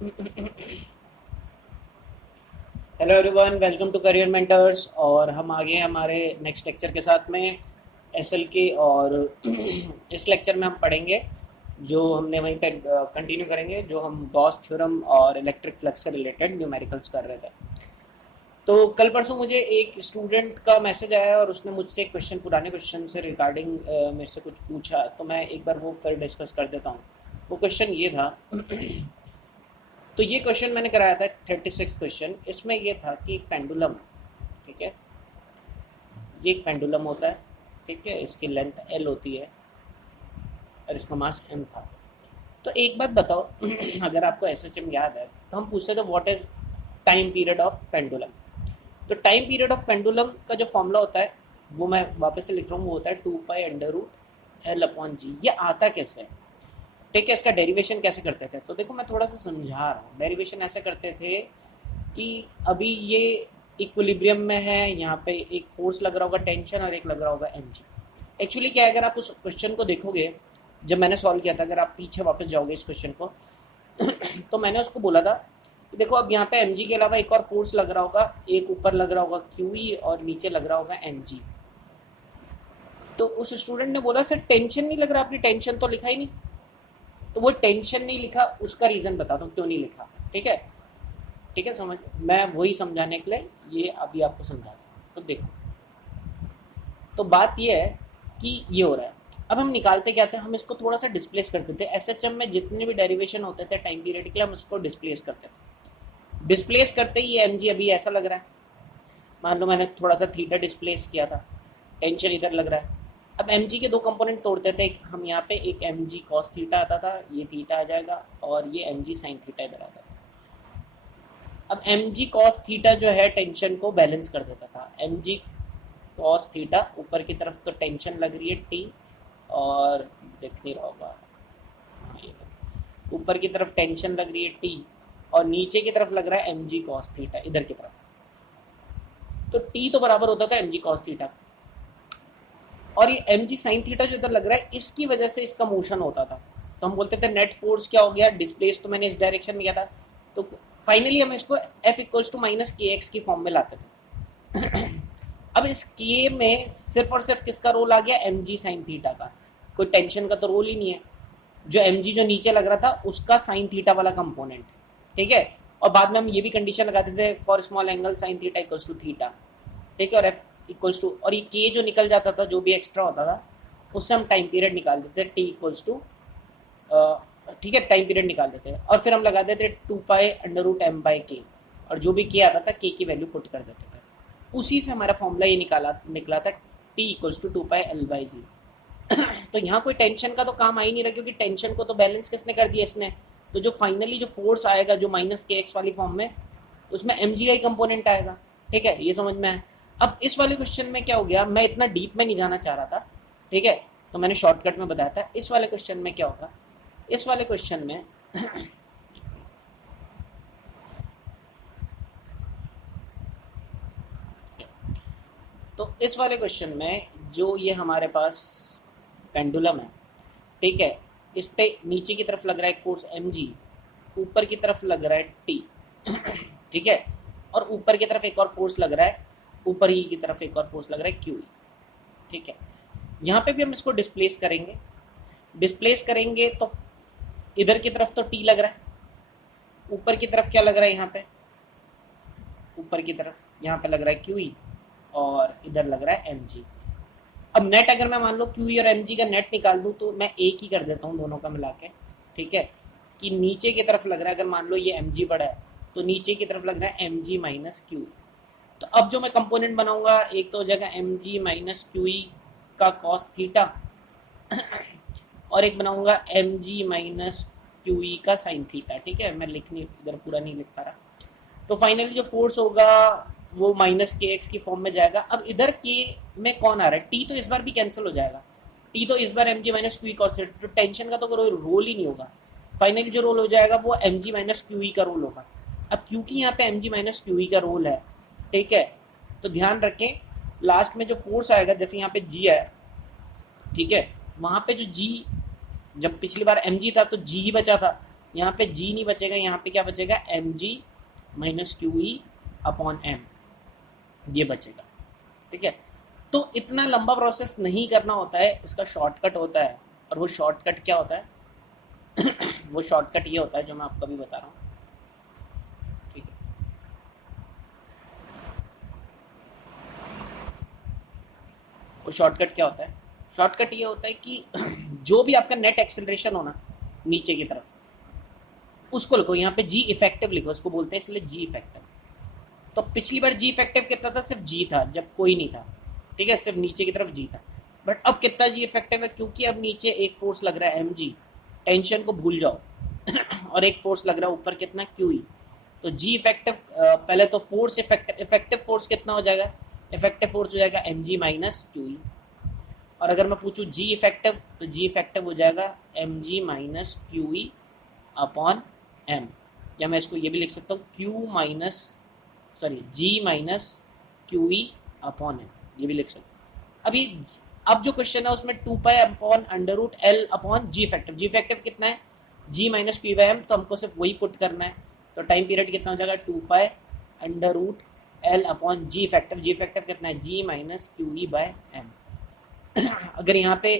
Hello everyone, welcome to career mentors. और हम आगे हैं हमारे नेक्स्ट लेक्चर के साथ में एसएल के। और इस लेक्चर में हम पढ़ेंगे, जो हमने वहीं पे कंटिन्यू करेंगे, जो हम गॉस थ्योरम और इलेक्ट्रिक फ्लक्स से रिलेटेड न्यूमेरिकल्स कर रहे थे। तो कल परसों मुझे एक स्टूडेंट का मैसेज आया और उसने मुझसे एक क्वेश्चन, पुराने क्वेश्चन से रिगार्डिंग मेरे से कुछ पूछा, तो मैं एक बार वो फिर डिस्कस कर देता हूँ। वो क्वेश्चन ये था। तो ये क्वेश्चन मैंने कराया था 36 क्वेश्चन। इसमें ये था कि एक पेंडुलम, ठीक है, ये एक पेंडुलम होता है, ठीक है, इसकी लेंथ एल होती है और इसका मास एम था। तो एक बात बताओ, अगर आपको एसएचएम याद है तो हम पूछते थे what is time period of pendulum. तो टाइम पीरियड ऑफ पेंडुलम का जो फॉर्मूला होता है वो मैं वापस से लिख रहा हूँ, वो होता है 2 pi under root L upon G. ये आता कैसे है, ठीक है, इसका डेरिवेशन कैसे करते थे? तो देखो मैं थोड़ा सा समझा रहा हूँ। डेरिवेशन ऐसे करते थे कि अभी ये इक्विलिब्रियम में है, यहाँ पे एक फोर्स लग रहा होगा टेंशन और एक लग रहा होगा एम जी। एक्चुअली क्या है, अगर आप उस क्वेश्चन को देखोगे जब मैंने सॉल्व किया था, अगर आप पीछे वापस जाओगे इस क्वेश्चन को, तो मैंने उसको बोला था कि देखो अब यहाँ पे एम जी के अलावा एक और फोर्स लग रहा होगा, एक ऊपर लग रहा होगा क्यू ई और नीचे लग रहा होगा एम जी। तो उस स्टूडेंट ने बोला सर टेंशन नहीं लग रहा, आपने टेंशन तो लिखा ही नहीं। तो वो टेंशन नहीं लिखा, उसका रीज़न बताता हूँ क्यों नहीं लिखा। ठीक है, ठीक है, समझ, मैं वही समझाने के लिए ये अभी आपको समझाता हूँ। तो देखो, तो बात ये है कि ये हो रहा है। अब हम निकालते क्या थे, हम इसको थोड़ा सा डिस्प्लेस करते थे। एसएचएम में जितने भी डेरिवेशन होते थे टाइम पीरियड के लिए, हम उसको डिस्प्लेस करते थे। डिस्प्लेस करते ही ये एम जी अभी ऐसा लग रहा है। मान लो मैंने थोड़ा सा थीटा डिस्प्लेस किया था, टेंशन इधर लग रहा है। अब एम जी के दो कंपोनेंट तोड़ते थे, हम यहाँ पे एक एम जी कॉस थीटा आता था, ये थीटा आ जाएगा, और ये एम जी साइन थीटा इधर आ जाएगा। अब एम जी कॉस थीटा जो है टेंशन को बैलेंस कर देता था। एम जी कॉस थीटा, ऊपर की तरफ तो टेंशन लग रही है टी, और दिख नहीं रहा होगा, हाँ, ये ऊपर की तरफ टेंशन लग रही है टी, और नीचे की तरफ लग रहा है एम जी कॉस थीटा इधर की तरफ। तो टी तो बराबर होता था एम जी कॉस थीटा, और ये एम जी साइन थीटा जो इधर लग रहा है, इसकी वजह से इसका मोशन होता था। तो हम बोलते थे नेट फोर्स क्या हो गया, डिस्प्लेस तो मैंने इस डायरेक्शन में किया था। तो फाइनली हम इसको एफ इक्वल्स टू माइनस के एक्स की फॉर्म में लाते थे। अब इस के में सिर्फ और सिर्फ किसका रोल आ गया, एम जी साइन थीटा का। कोई टेंशन का तो रोल ही नहीं है। जो एम जी जो नीचे लग रहा था उसका साइन थीटा वाला कंपोनेंट, ठीक है। और बाद में हम ये भी कंडीशन लगाते थे for small angle sine theta equals to theta, ठीक है, और एफ इक्वल्स टू, और ये के जो निकल जाता था, जो भी एक्स्ट्रा होता था, उससे हम टाइम पीरियड निकाल देते थे टी इक्वल्स टू, ठीक है, टाइम पीरियड निकाल देते हैं। और फिर हम लगा देते 2 pi under root M by K, और जो भी के आता था के की वैल्यू पुट कर देते थे। उसी से हमारा फॉर्मूला ये निकला था T equals to 2 pi L by G. तो यहाँ कोई टेंशन का तो काम आ ही नहीं रहा, क्योंकि टेंशन को तो बैलेंस किसने कर दिया, इसने। तो जो फाइनली जो फोर्स आएगा, जो माइनस के एक्स वाली फॉर्म में, उसमें एम जी आई कंपोनेंट आएगा। ठीक है, ये समझ में आया। अब इस वाले क्वेश्चन में क्या हो गया, मैं इतना डीप में नहीं जाना चाह रहा था, ठीक है, तो मैंने शॉर्टकट में बताया था। इस वाले क्वेश्चन में क्या होता, इस वाले क्वेश्चन में तो इस वाले क्वेश्चन में जो ये हमारे पास पेंडुलम है, ठीक है, इस पे नीचे की तरफ लग रहा है एक फोर्स एम जी, ऊपर की तरफ लग रहा है टी, ठीक है, और ऊपर की तरफ एक और फोर्स लग रहा है, ऊपर ही की तरफ एक और फोर्स लग रहा है क्यू, ठीक है। यहाँ पे भी हम इसको डिस्प्लेस करेंगे। डिस्प्लेस करेंगे तो इधर की तरफ तो टी लग रहा है, ऊपर की तरफ क्या लग रहा है, यहाँ पे ऊपर की तरफ यहाँ पे लग रहा है क्यू ई, और इधर लग रहा है एम जी। अब नेट अगर मैं मान लो क्यू ई और एम जी का नेट निकाल दूँ, तो मैं एक ही कर देता हूँ दोनों का मिला के, ठीक है, कि नीचे की तरफ लग रहा है, अगर मान लो ये एम जी बड़ा है तो नीचे की तरफ लग रहा है एम जी माइनस क्यू। तो अब जो मैं कंपोनेंट बनाऊंगा, एक तो हो जाएगा M G minus Q E का कॉस थीटा, और एक बनाऊंगा M G minus Q E का साइन थीटा, ठीक है। मैं लिखनी इधर पूरा नहीं लिख पा रहा। तो फाइनली जो फोर्स होगा वो माइनस के एक्स की फॉर्म में जाएगा। अब इधर के में कौन आ रहा है, टी तो इस बार भी कैंसिल हो जाएगा, टी तो इस बार M G minus Q cos theta, तो टेंशन का तो कोई रोल ही नहीं होगा। फाइनली जो रोल हो जाएगा वो एम जी माइनस क्यू का रोल होगा। अब क्योंकि यहाँ पे एम जी माइनस क्यू का रोल है, ठीक है, तो ध्यान रखें लास्ट में जो फोर्स आएगा, जैसे यहाँ पे जी है, ठीक है, वहाँ पे जो जी, जब पिछली बार एम जी था तो जी ही बचा था, यहाँ पे जी नहीं बचेगा, यहाँ पे क्या बचेगा, M G minus Q E upon M, ये बचेगा। ठीक है, तो इतना लंबा प्रोसेस नहीं करना होता है, इसका शॉर्टकट होता है। और वो शॉर्टकट क्या होता है वो शॉर्टकट ये होता है जो मैं आपको अभी बता रहा हूँ। ठीक है, वो शॉर्टकट क्या होता है, शॉर्टकट ये होता है कि जो भी आपका नेट एक्सेलरेशन हो ना नीचे की तरफ, उसको लिखो, यहाँ पे जी इफेक्टिव लिखो, उसको बोलते हैं इसलिए जी इफेक्टिव। तो पिछली बार जी इफेक्टिव कितना था, सिर्फ जी था जब कोई नहीं था। ठीक है, सिर्फ नीचे की तरफ जी था। बट अब कितना जी इफेक्टिव है, क्योंकि अब नीचे एक फोर्स लग रहा है एम जी, टेंशन को भूल जाओ और एक फोर्स लग रहा है ऊपर कितना, क्यू ई। तो जी इफेक्टिव, पहले तो फोर्स इफेक्टिव फोर्स कितना हो जाएगा, इफेक्टिव फोर्स हो जाएगा M G minus Q E. और अगर मैं पूछूँ जी इफेक्टिव, तो जी इफेक्टिव हो जाएगा M G minus Q E upon M. या मैं इसको ये भी लिख सकता हूँ Q minus, sorry G minus Q E upon M, ये भी लिख सकता हूँ। अभी अब जो क्वेश्चन है उसमें 2 pi upon under root L upon G effective. G effective कितना है, G minus Q by M, तो हमको सिर्फ वही पुट करना है। तो टाइम पीरियड कितना हो जाएगा, 2 pi under root L upon G effective. G effective कितना है, G minus Q E by M. अगर यहाँ पे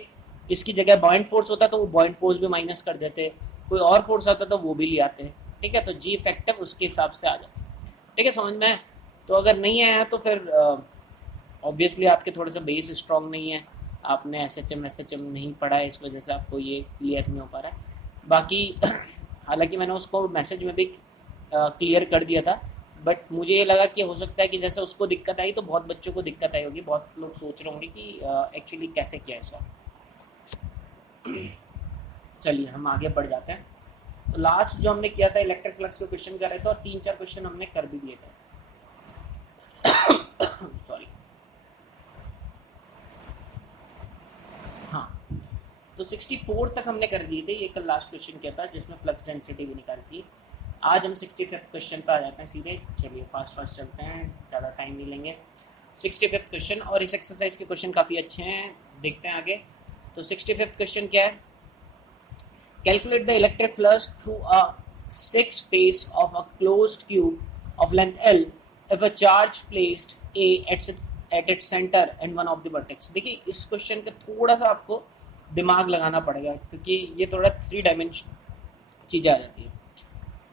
इसकी जगह बॉइंट फोर्स होता तो वो बॉइंट फोर्स भी माइनस कर देते, कोई और फोर्स आता तो वो भी ले आते। ठीक है, तो जी इफेक्टिव उसके हिसाब से आ जाता। ठीक है, समझ में। तो अगर नहीं आया तो फिर ऑब्वियसली आपके थोड़ा सा बेस स्ट्रॉन्ग नहीं है, आपने एस एच एम नहीं पढ़ा है, इस वजह से आपको ये क्लियर नहीं हो पा रहा है। बाकी हालांकि मैंने उसको मैसेज में भी क्लियर कर दिया था, बट मुझे ये लगा कि हो सकता है कि जैसे उसको दिक्कत आई तो बहुत बच्चों को दिक्कत आई होगी, बहुत लोग सोच रहे होंगे कि एक्चुअली कैसे किया ऐसा। चलिए हम आगे बढ़ जाते हैं। तो लास्ट जो हमने किया था इलेक्ट्रिक फ्लक्स के क्वेश्चन कर रहे थे, और 3-4 क्वेश्चन हमने कर भी दिए थे। सॉरी, हाँ, तो 64 तक हमने कर दिए थे, ये कल लास्ट क्वेश्चन किया था जिसमें फ्लक्स डेंसिटी भी निकाली थी। आज हम 65th क्वेश्चन पर आ जाते हैं सीधे। चलिए फास्ट चलते हैं, ज़्यादा टाइम नहीं लेंगे। 65th क्वेश्चन, और इस एक्सरसाइज के क्वेश्चन काफ़ी अच्छे हैं, देखते हैं आगे। तो 65th क्वेश्चन क्या है, calculate the electric flux through a 6 face of a closed cube of length L if a charge placed A at its center and one of the vertex। देखिए इस क्वेश्चन का थोड़ा सा आपको दिमाग लगाना पड़ेगा, क्योंकि ये थोड़ा 3 डायमेंशन चीज़ें आ जाती है।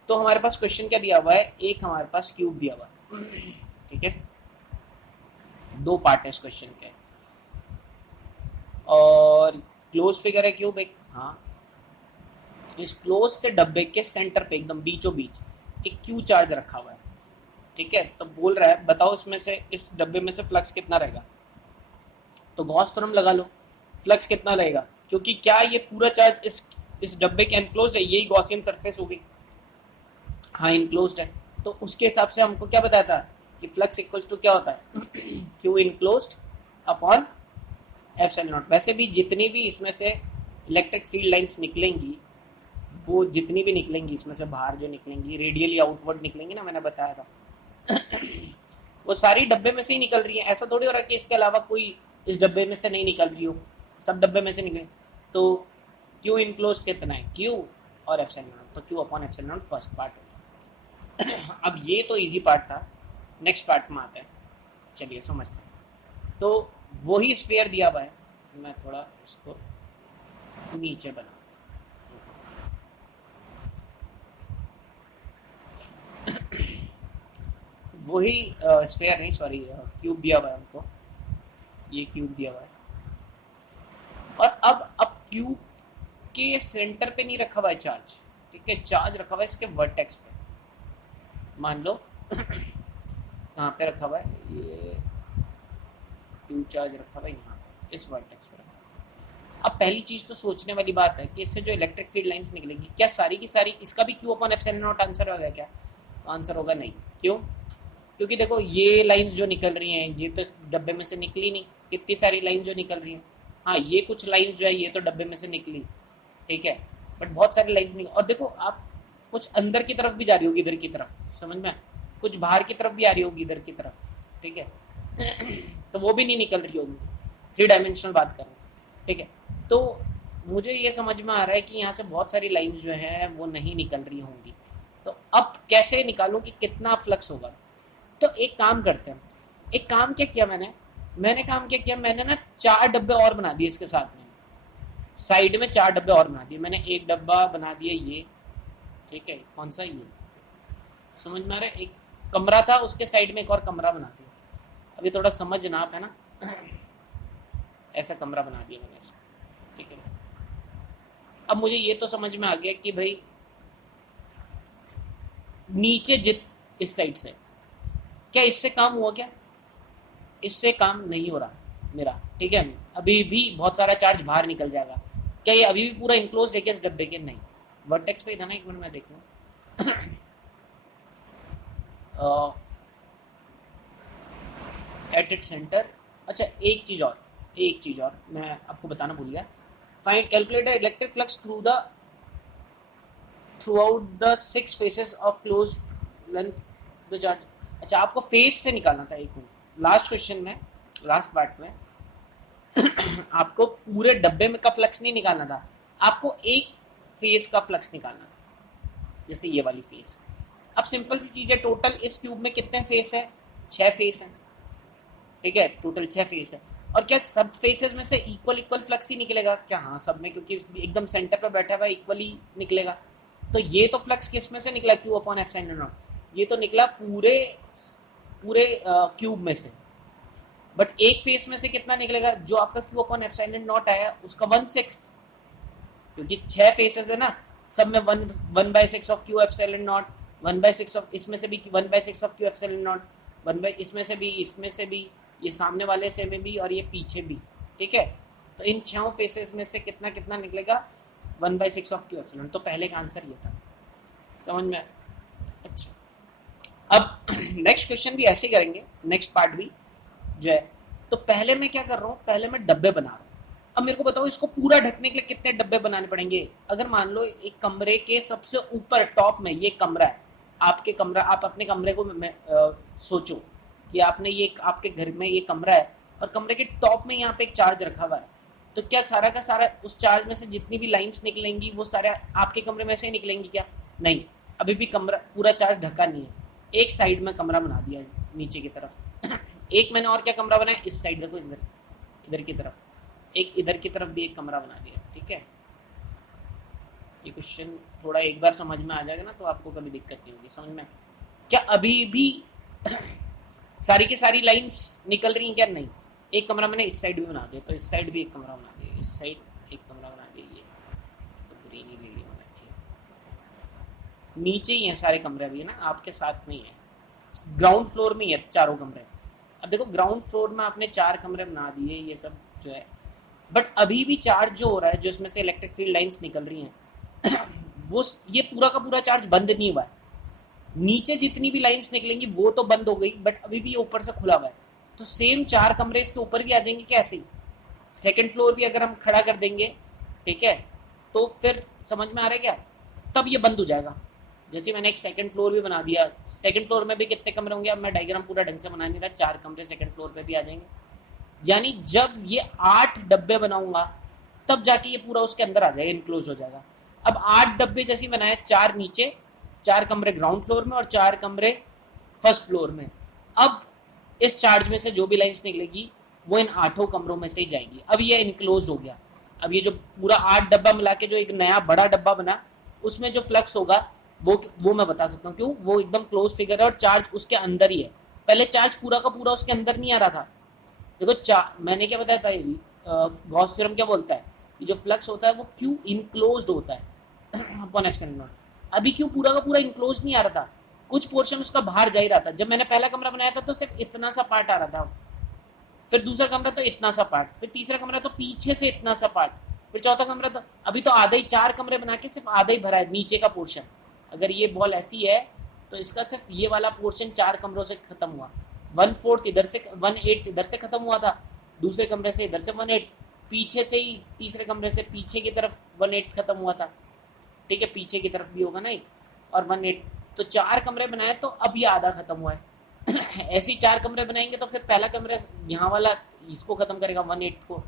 तो हमारे पास क्वेश्चन क्या दिया हुआ है, एक हमारे पास क्यूब दिया हुआ है। ठीक है, 2 पार्ट है इस क्वेश्चन के, और क्लोज फिगर है क्यूब एक। हाँ, इस क्लोज से डब्बे के सेंटर पे एकदम बीचों बीच एक क्यू चार्ज रखा हुआ है। ठीक है, तो बोल रहा है बताओ इसमें से, इस डब्बे में से फ्लक्स कितना रहेगा। तो गॉस थ्योरम लगा लो, फ्लक्स कितना रहेगा, क्योंकि क्या ये पूरा चार्ज इस डब्बे के एनक्लोज है, यही गॉसियन सरफेस होगी। हाँ, इनक्लोज्ड है, तो उसके हिसाब से हमको क्या बताया था कि फ्लक्स इक्वल टू क्या होता है, Q enclosed upon epsilon not. वैसे भी जितनी भी इसमें से इलेक्ट्रिक फील्ड लाइंस निकलेंगी, वो जितनी भी निकलेंगी इसमें से बाहर जो निकलेंगी, रेडियली आउटवर्ड निकलेंगी ना, मैंने बताया था वो सारी डब्बे में से ही निकल रही है। ऐसा थोड़ी हो रहा है कि इसके अलावा कोई इस डब्बे में से नहीं निकल रही हो, सब डब्बे में से निकले। तो क्यू इनक्लोज कितना है, क्यू और एप्सिलॉन नॉट, तो Q upon epsilon not first part हो। अब ये तो इजी पार्ट था, नेक्स्ट पार्ट में आते हैं, चलिए समझते हैं। तो वही स्फीयर दिया हुआ है, मैं थोड़ा उसको नीचे बना, वही स्फीयर नहीं, सॉरी, क्यूब दिया हुआ है हमको, ये क्यूब दिया हुआ है। और अब क्यूब के सेंटर पे नहीं रखा हुआ है चार्ज, ठीक है, चार्ज रखा हुआ है इसके वर्टेक्स पे। मान लो कहाँ पे रखा हुआ है, ये क्यूब चार्ज रखा हुआ है यहाँ पे, इस वर्टेक्स पे रखा हुआ है। अब पहली चीज तो सोचने वाली बात है कि इससे जो इलेक्ट्रिक फील्ड लाइंस निकलेगी, क्या सारी की सारी इसका भी Q upon epsilon not answer होगा क्या? तो आंसर होगा नहीं। क्यों? क्योंकि देखो ये लाइंस जो निकल रही हैं, ये तो डब्बे में से निकली नहीं, कितनी सारी लाइंस जो निकल रही हैं। हाँ, ये कुछ लाइंस जो है ये तो डब्बे में से निकली, ठीक है, बट बहुत सारी लाइंस निकली। और देखो आप कुछ अंदर की तरफ भी जा रही होगी, इधर की तरफ, समझ में, कुछ बाहर की तरफ भी आ रही होगी इधर की तरफ, ठीक है तो वो भी नहीं निकल रही होगी, 3 डायमेंशनल बात कर रहे हैं, ठीक है। तो मुझे ये समझ में आ रहा है कि यहाँ से बहुत सारी लाइंस जो हैं वो नहीं निकल रही होंगी। तो अब कैसे निकालूं कि कितना फ्लक्स होगा? तो एक काम करते हैं। एक काम क्या किया मैंने, मैंने ना 4 डब्बे और बना दिए इसके साथ में। साइड में 4 डब्बे और बना दिए मैंने। एक डब्बा बना दिया ये, ठीक है, कौन सा ये, समझ में आ रहा है? एक कमरा था, उसके साइड में एक और कमरा बना दिया। अभी थोड़ा समझ ना आप, है ना? ऐसा कमरा बना दिया मैंने इसमें, ठीक है। अब मुझे ये तो समझ में आ गया कि भाई नीचे जित इस साइड से, क्या इससे काम हुआ क्या? इससे काम नहीं हो रहा मेरा, ठीक है। अभी भी बहुत सारा चार्ज बाहर निकल जाएगा। क्या ये अभी भी पूरा इनक्लोज है क्या इस डब्बे के? नहीं। वर्टेक्स पे ही था ना, एक मिनट मैं देख लूँ। At it centre. अच्छा, एक चीज़ और मैं आपको बताना भूल गया। Find calculate the electric flux through out the 6 faces of close length the charge. अच्छा, आपको फेस से निकालना था। एक मिनट, लास्ट क्वेश्चन में, लास्ट पार्ट में आपको पूरे डब्बे में का फ्लक्स नहीं निकालना था, आपको एक फेस का फ्लक्स निकालना था, जैसे ये वाली फेस। अब सिंपल सी चीज़ है, टोटल इस क्यूब में कितने फेस है? 6 फेस हैं, ठीक है, टोटल 6 फेस है। और क्या सब फेसेस में से इक्वल इक्वल फ्लक्स ही निकलेगा क्या? हाँ, सब में, क्योंकि एकदम सेंटर पर बैठा हुआ इक्वली निकलेगा। तो ये तो फ्लक्स किस में से निकला? Q upon F sine not. ये तो निकला पूरे पूरे क्यूब में से। बट एक फेस में से कितना निकलेगा? जो आपका Q upon F sine not आया उसका 1/6, क्योंकि 6 फेसेस है ना, सब में 1/6 of Q epsilon not, 1/6 of, इसमें से भी 1/6 ऑफ क्यू एप्सिलॉन नॉट, 1 इसमें से भी, ये सामने वाले से में भी, और ये पीछे भी, ठीक है। तो इन 6 फेसेस में से कितना कितना निकलेगा? 1/6 ऑफ क्यू एप्सिलॉन। तो पहले का आंसर ये था, समझ में? अच्छा, अब नेक्स्ट क्वेश्चन भी ऐसे ही करेंगे, नेक्स्ट पार्ट भी जो है। तो पहले मैं क्या कर रहा हूँ, पहले मैं डब्बे बना रहा हूँ। अब मेरे को बताओ, इसको पूरा ढकने के लिए कितने डब्बे बनाने पड़ेंगे? अगर मान लो एक कमरे के सबसे ऊपर टॉप में ये कमरा है, आपके कमरा, आप अपने कमरे को सोचो कि आपने ये आपके घर में ये कमरा है, और कमरे के टॉप में यहाँ पे एक चार्ज रखा हुआ है। तो क्या सारा का सारा उस चार्ज में से जितनी भी लाइंस निकलेंगी वो सारा आपके कमरे में से ही निकलेंगी क्या? नहीं, अभी भी कमरा पूरा चार्ज ढका नहीं है। एक साइड में कमरा बना दिया है नीचे की तरफ। एक मैंने और क्या कमरा बनाया, इस साइड देखो, इधर इधर की तरफ, एक इधर की तरफ भी एक कमरा बना दिया, ठीक है। ये क्वेश्चन थोड़ा एक बार समझ में आ जाएगा ना, तो आपको कभी दिक्कत नहीं होगी समझ में। क्या अभी भी सारी की सारी लाइंस निकल रही हैं क्या? नहीं। एक कमरा मैंने इस साइड भी बना दिया, तो इस साइड भी एक कमरा बना दिया, इस साइड एक कमरा बना दिया, ये तो ग्रीन ही ले लिया बना दिया। नीचे ही है सारे कमरे भी, है ना, आपके साथ में ही है, ग्राउंड फ्लोर में ही है चारों कमरे। अब देखो, ग्राउंड फ्लोर में आपने 4 कमरे बना दिए, ये सब जो है, बट अभी भी चार्ज जो हो रहा है, जो इसमें से इलेक्ट्रिक फील्ड लाइंस निकल रही हैं वो, ये पूरा का पूरा चार्ज बंद नहीं हुआ है। नीचे जितनी भी लाइंस निकलेंगी वो तो बंद हो गई, बट अभी भी ऊपर से खुला हुआ है। तो सेम 4 कमरे इसके ऊपर भी आ जाएंगे क्या? ऐसे ही सेकेंड फ्लोर भी अगर हम खड़ा कर देंगे, ठीक है, तो फिर समझ में आ रहा है क्या? तब ये बंद हो जाएगा। जैसे मैंने एक सेकंड फ्लोर भी बना दिया, सेकंड फ्लोर में भी कितने कमरे होंगे? अब मैं डायग्राम पूरा ढंग से बना नहीं रहा, 4 कमरे सेकंड फ्लोर पे भी आ जाएंगे। यानी जब ये 8 डब्बे बनाऊंगा तब जाके ये पूरा उसके अंदर आ जाएगा, इनक्लोज हो जाएगा। अब 8 डब्बे जैसे बनाए, 4 नीचे, 4 कमरे ग्राउंड फ्लोर में और 4 कमरे फर्स्ट फ्लोर में। अब इस चार्ज में से जो भी लाइंस निकलेगी वो इन 8 कमरों में से ही जाएगी। अब ये इनक्लोज हो गया। अब ये जो पूरा 8 डब्बा मिला के जो एक नया बड़ा डब्बा बना, उसमें जो फ्लक्स होगा वो मैं बता सकता हूँ क्यों। वो एकदम क्लोज फिगर है और चार्ज उसके अंदर ही है। पहले चार्ज पूरा का पूरा उसके अंदर नहीं आ रहा था। देखो, मैंने क्या बताया था, गॉस थ्योरम क्या बोलता है, कि जो फ्लक्स होता है वो क्यू इनक्लोज्ड होता है अपॉन एप्सिलॉन नॉट। अभी क्यू पूरा का पूरा इनक्लोज नहीं आ रहा था, कुछ पोर्शन उसका बाहर जा ही रहा था। जब मैंने पहला कमरा बनाया था तो सिर्फ इतना सा पार्ट आ रहा था, फिर दूसरा कमरा तो इतना सा पार्ट, फिर तीसरा कमरा तो पीछे से इतना सा पार्ट, फिर चौथा कमरा तो अभी तो आधा ही, 4 कमरे बना के सिर्फ आधा ही भरा है नीचे का पोर्शन। अगर ये बॉल ऐसी है तो इसका सिर्फ ये वाला पोर्शन 4 कमरों से खत्म हुआ। 1/4 इधर से, 1/8 इधर से खत्म हुआ था, दूसरे कमरे से इधर से 1/8, पीछे से ही तीसरे कमरे से पीछे की तरफ 1/8 खत्म हुआ था, ठीक है, पीछे की तरफ भी होगा ना एक, और 1/8। तो 4 कमरे बनाए तो अब ये आधा खत्म हुआ है। ऐसे ही 4 कमरे बनाएंगे तो फिर पहला कमरा यहाँ वाला इसको खत्म करेगा 1/8 को,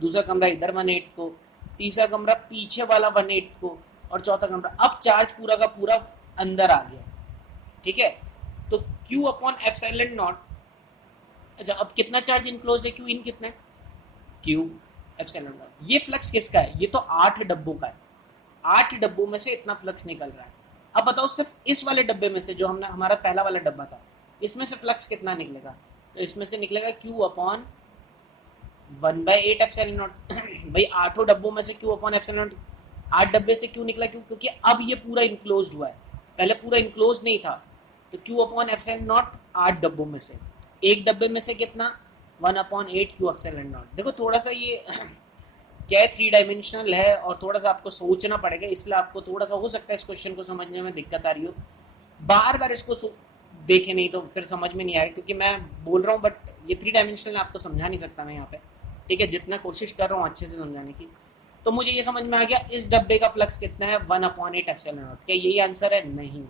दूसरा कमरा इधर 1/8 को, तीसरा कमरा पीछे वाला 1/8 को, और चौथा कमरा। अब चार्ज पूरा का पूरा अंदर आ गया, ठीक है। तो Q अपॉन एप्सिलॉन नॉट, अच्छा अब कितना चार्ज इनक्लोज्ड है, Q इन कितना है, Q एप्सिलॉन नॉट। ये फ्लक्स किसका है, ये तो 8 डब्बों का है, 8 डब्बों में से इतना फ्लक्स निकल रहा है। अब बताओ सिर्फ इस वाले डब्बे में से, जो हमने हमारा पहला वाला डब्बा था, इसमें से फ्लक्स कितना निकलेगा, तो इसमें से निकलेगा Q अपॉन 1/8 एप्सिलॉन नॉट। भाई 8 डब्बों में से Q अपॉन एप्सिलॉन नॉट, 8 डब्बे से क्यों निकला, क्यों, क्योंकि अब ये पूरा इनक्लोज्ड हुआ है, पहले पूरा इनक्लोज नहीं था। तो Q अपॉन एप्सिलॉन नॉट 8 डब्बों में से, एक डब्बे में से कितना, 1/8 Q एप्सिलॉन नॉट। देखो थोड़ा सा ये क्या है, 3 डायमेंशनल है और थोड़ा सा आपको सोचना पड़ेगा, इसलिए आपको थोड़ा सा हो सकता है इस क्वेश्चन को समझने में दिक्कत आ रही हो। बार बार इसको देखे नहीं तो फिर समझ में नहीं आएगा, क्योंकि मैं बोल रहा हूँ बट ये 3 डायमेंशनल आपको समझा नहीं सकता मैं यहाँ पे, ठीक है। जितना कोशिश कर रहा हूँ अच्छे से समझाने की। तो मुझे ये समझ में आ गया इस डब्बे का फ्लक्स कितना है, 1/8 एप्सिलॉन नॉट। क्या यही आंसर है, नहीं,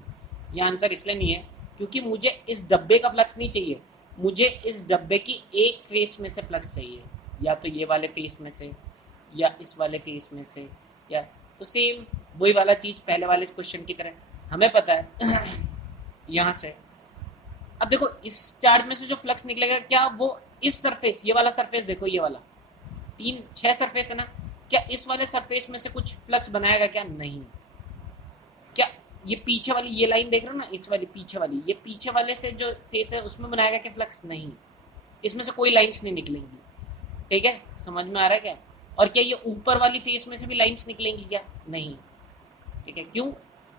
ये आंसर इसलिए नहीं है क्योंकि मुझे इस डब्बे का फ्लक्स नहीं चाहिए, मुझे इस डब्बे की एक फेस में से फ्लक्स चाहिए, या तो ये वाले फेस में से या इस वाले फेस में से, या तो सेम वही वाला चीज़ पहले वाले क्वेश्चन की तरह हमें पता है यहाँ से। अब देखो इस चार्ज में से जो फ्लक्स निकलेगा, क्या वो इस सरफेस, ये वाला सरफेस देखो, ये वाला 6 सरफेस है ना, क्या इस वाले सरफेस में से कुछ फ्लक्स बनाएगा, क्या नहीं। क्या ये पीछे वाली ये लाइन देख रहे हो ना, इस वाली पीछे वाली, ये पीछे वाले से जो फेस है उसमें बनाएगा क्या फ्लक्स, नहीं, इसमें से कोई लाइंस नहीं निकलेंगी, ठीक है, समझ में आ रहा है क्या। और क्या ये ऊपर वाली फेस में से भी लाइंस निकलेंगी, क्या नहीं, ठीक है। क्यों,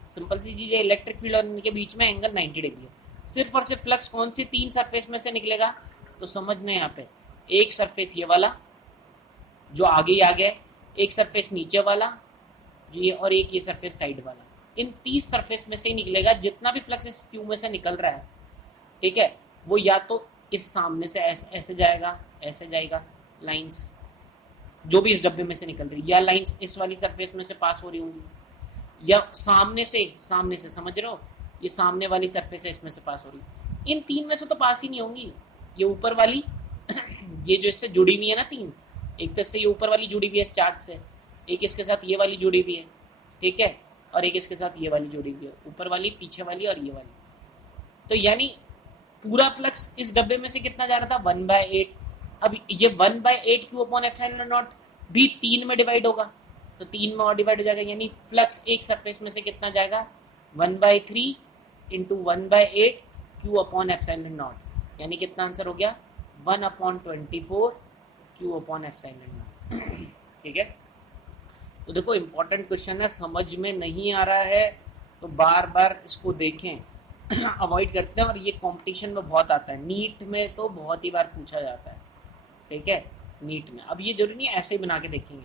सिंपल सी चीज़ है, इलेक्ट्रिक फील्ड और इनके बीच में एंगल 90 डिग्री है। सिर्फ और सिर्फ फ्लक्स कौन सी 3 सरफेस में से निकलेगा, तो समझना यहाँ पे, एक सरफेस ये वाला जो आगे ही आ गया, एक सरफेस नीचे वाला ये, और एक ये सरफेस साइड वाला, इन 30 सरफेस में से ही निकलेगा। जितना भी फ्लक्स इस क्यू में से निकल रहा है, ठीक है, वो या तो इस सामने से ऐसे जाएगा, ऐसे जाएगा लाइंस जो भी इस डब्बे में से निकल रही, या लाइंस इस वाली सरफेस में से पास हो रही होंगी, या सामने से समझ रहे हो, ये सामने वाली सरफेस है इसमें से पास हो रही। इन 3 में से तो पास ही नहीं होंगी, ये ऊपर वाली ये जो इससे जुड़ी हुई है ना 3, एक तो इससे ये ऊपर वाली जुड़ी हुई है इस चार्ज से, एक इसके साथ ये वाली जुड़ी हुई है, ठीक है, और एक इसके साथ ये वाली जुड़ी हुई है, ऊपर वाली, पीछे वाली और ये वाली। तो यानी पूरा फ्लक्स इस डब्बे में से कितना जा रहा था, 1/8। अब ये 1/8 Q अपॉन एप्सिलॉन नॉट भी 3 में डिवाइड होगा, तो 3 में और डिवाइड हो जाएगा, यानी फ्लक्स एक सरफेस में से कितना जाएगा, 1/3 into 1/8 Q upon epsilon not, यानी कितना आंसर हो गया, 1/24 Q अपॉन एप्सिलॉन नॉट, ठीक है। तो देखो इंपॉर्टेंट क्वेश्चन है, समझ में नहीं आ रहा है तो बार बार इसको देखें, अवॉइड करते हैं। और ये कंपटीशन में बहुत आता है, नीट में तो बहुत ही बार पूछा जाता है, ठीक है, नीट में। अब ये जरूरी नहीं है ऐसे ही बना के देखेंगे,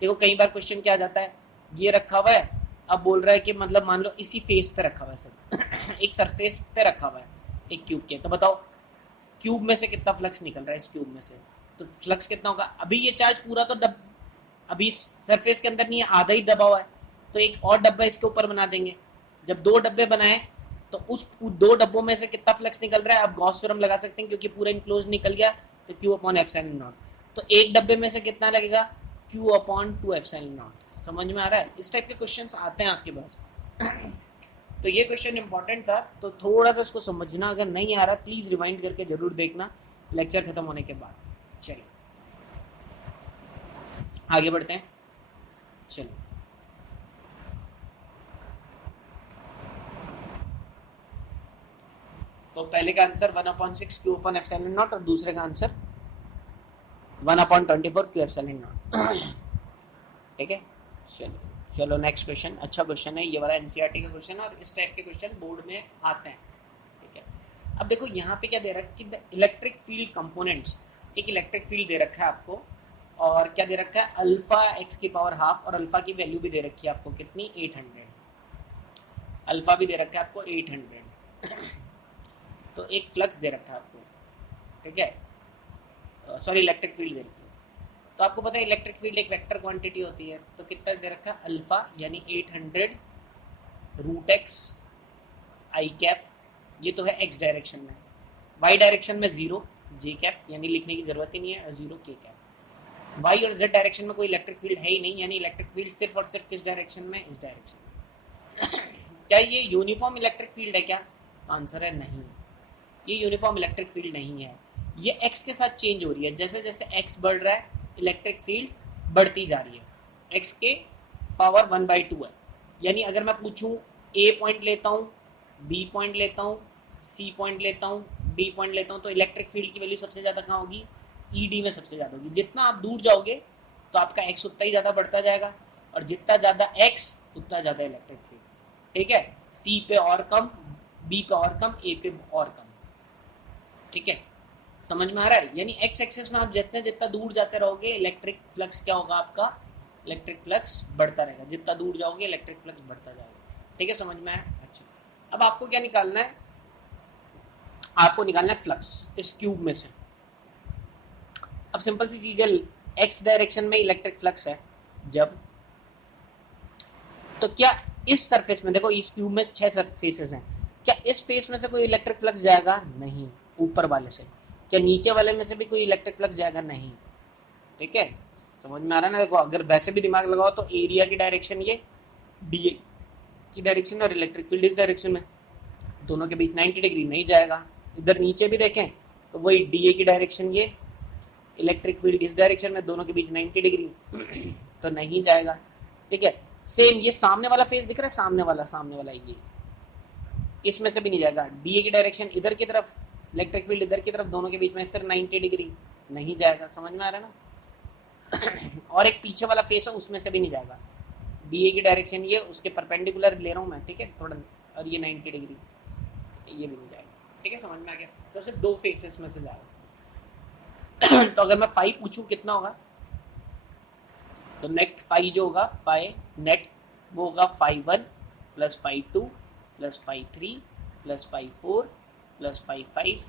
देखो कई बार क्वेश्चन क्या आ जाता है, ये रखा हुआ है, अब बोल रहा है कि मतलब मान लो इसी फेस पे रखा हुआ है सर एक सरफेस पे रखा हुआ है एक क्यूब के, तो बताओ क्यूब में से कितना फ्लक्स निकल रहा है इस क्यूब में से, तो फ्लक्स कितना होगा। अभी ये चार्ज पूरा तो अभी सरफेस के अंदर नहीं है, आधा ही दबा हुआ है, तो एक और डब्बा इसके ऊपर बना देंगे। जब 2 डब्बे बनाए तो उस 2 डब्बों में से कितना फ्लक्स निकल रहा है, अब गॉस थ्योरम लगा सकते हैं क्योंकि पूरा इनक्लोज निकल गया, तो Q अपॉन एप्सिलॉन नॉट, तो एक डब्बे में से कितना लगेगा, Q अपॉन 2 एप्सिलॉन नॉट। समझ में आ रहा है, इस टाइप के क्वेश्चंस आते हैं आपके पास तो ये क्वेश्चन इंपॉर्टेंट था, तो थोड़ा सा इसको समझना, अगर नहीं आ रहा प्लीज रिवाइंड करके जरूर देखना लेक्चर खत्म होने के बाद। चलिए आगे बढ़ते हैं, चलो तो पहले का answer 1/6 Q upon epsilon naught और दूसरे का आंसर 1/24 Q एप्सिलॉन नॉट, ठीक है। चलो नेक्स्ट क्वेश्चन, अच्छा क्वेश्चन है ये वाला, एनसीईआरटी का क्वेश्चन, और इस टाइप के क्वेश्चन बोर्ड में आते हैं, ठीक है। अब देखो यहाँ पे क्या दे रखा है कि द इलेक्ट्रिक फील्ड कंपोनेंट्स, एक इलेक्ट्रिक फील्ड दे रखा है आपको, और क्या दे रखा है, अल्फा x की पावर हाफ, और अल्फा की वैल्यू भी दे रखी है आपको कितनी, 800, अल्फा भी दे रखा है आपको 800 तो एक फ्लक्स दे रखा है आपको, ठीक है, सॉरी इलेक्ट्रिक फील्ड दे रखी है। तो आपको पता है इलेक्ट्रिक फील्ड एक वेक्टर क्वांटिटी होती है, तो कितना दे रखा है, अल्फा यानी 800 रूट एक्स आई कैप, ये तो है एक्स डायरेक्शन में, वाई डायरेक्शन में 0 जे कैप, यानी लिखने की जरूरत ही नहीं है, 0 के कैप। वाई और जेड डायरेक्शन में कोई इलेक्ट्रिक फील्ड है ही नहीं, यानी इलेक्ट्रिक फील्ड सिर्फ और सिर्फ किस डायरेक्शन में, इस डायरेक्शन। क्या ये यूनिफॉर्म इलेक्ट्रिक फील्ड है क्या? आंसर है नहीं, ये यूनिफॉर्म इलेक्ट्रिक फील्ड नहीं है। ये एक्स के साथ चेंज हो रही है, जैसे जैसे एक्स बढ़ रहा है इलेक्ट्रिक फील्ड बढ़ती जा रही है, एक्स के पावर 1/2 है। यानी अगर मैं पूछूं ए पॉइंट लेता हूँ, बी पॉइंट लेता हूँ, सी पॉइंट लेता हूँ, डी पॉइंट लेता हूँ, तो इलेक्ट्रिक फील्ड की वैल्यू सबसे ज़्यादा कहाँ होगी? ई डी में सबसे ज़्यादा होगी। जितना आप दूर जाओगे तो आपका एक्स उतना ही ज़्यादा बढ़ता जाएगा, और जितना ज़्यादा एक्स उतना ज़्यादा इलेक्ट्रिक फील्ड। ठीक है, सी पे और कम, बी पे और कम, ए पे और कम। ठीक है, समझ में आ रहा है? यानी एक्स एक्सिस में आप जितना जितना दूर जाते रहोगे इलेक्ट्रिक फ्लक्स क्या होगा आपका? इलेक्ट्रिक फ्लक्स बढ़ता रहेगा, जितना दूर जाओगे इलेक्ट्रिक फ्लक्स बढ़ता जाएगा। ठीक है, समझ में आया? अच्छा, अब आपको क्या निकालना है? आपको निकालना है फ्लक्स इस क्यूब में से। अब सिंपल सी चीज है, एक्स डायरेक्शन में इलेक्ट्रिक फ्लक्स है जब, तो क्या इस सरफेस में, देखो इस क्यूब में 6 सरफेसेस हैं, क्या इस फेस में से कोई इलेक्ट्रिक फ्लक्स जाएगा? नहीं। ऊपर वाले से। क्या नीचे वाले में से भी कोई इलेक्ट्रिक फ्लक्स जाएगा? नहीं। ठीक है, समझ में आ रहा है ना? देखो अगर वैसे भी दिमाग लगाओ तो एरिया की डायरेक्शन ये डी की डायरेक्शन और इलेक्ट्रिक फील्ड इस डायरेक्शन में, दोनों के बीच 90 डिग्री नहीं जाएगा। इधर नीचे भी देखें तो वही डी की डायरेक्शन ये, इलेक्ट्रिक फील्ड इस डायरेक्शन में, दोनों के बीच 90 डिग्री तो नहीं जाएगा। ठीक है, सेम ये सामने वाला फेस दिख रहा है, सामने वाला ये, इसमें से भी नहीं जाएगा। डी की डायरेक्शन इधर की तरफ, इलेक्ट्रिक फील्ड इधर की तरफ, दोनों के बीच में फिर 90 डिग्री नहीं जाएगा। समझ में आ रहा है ना? और एक पीछे वाला फेस है, उसमें से भी नहीं जाएगा। डी की डायरेक्शन ये, उसके परपेंडिकुलर ले रहा हूँ मैं, ठीक है थोड़ा, और ये 90 डिग्री, ये भी नहीं जाएगा। ठीक है, समझ में आ गया? तो सिर्फ 2 फेसेस में से जाएगा। तो अगर मैं फाई पूछूं कितना होगा, तो नेट फाई जो होगा, फाई नेट वो होगा phi 1 plus phi 2 plus phi 3 plus phi 4 plus phi 5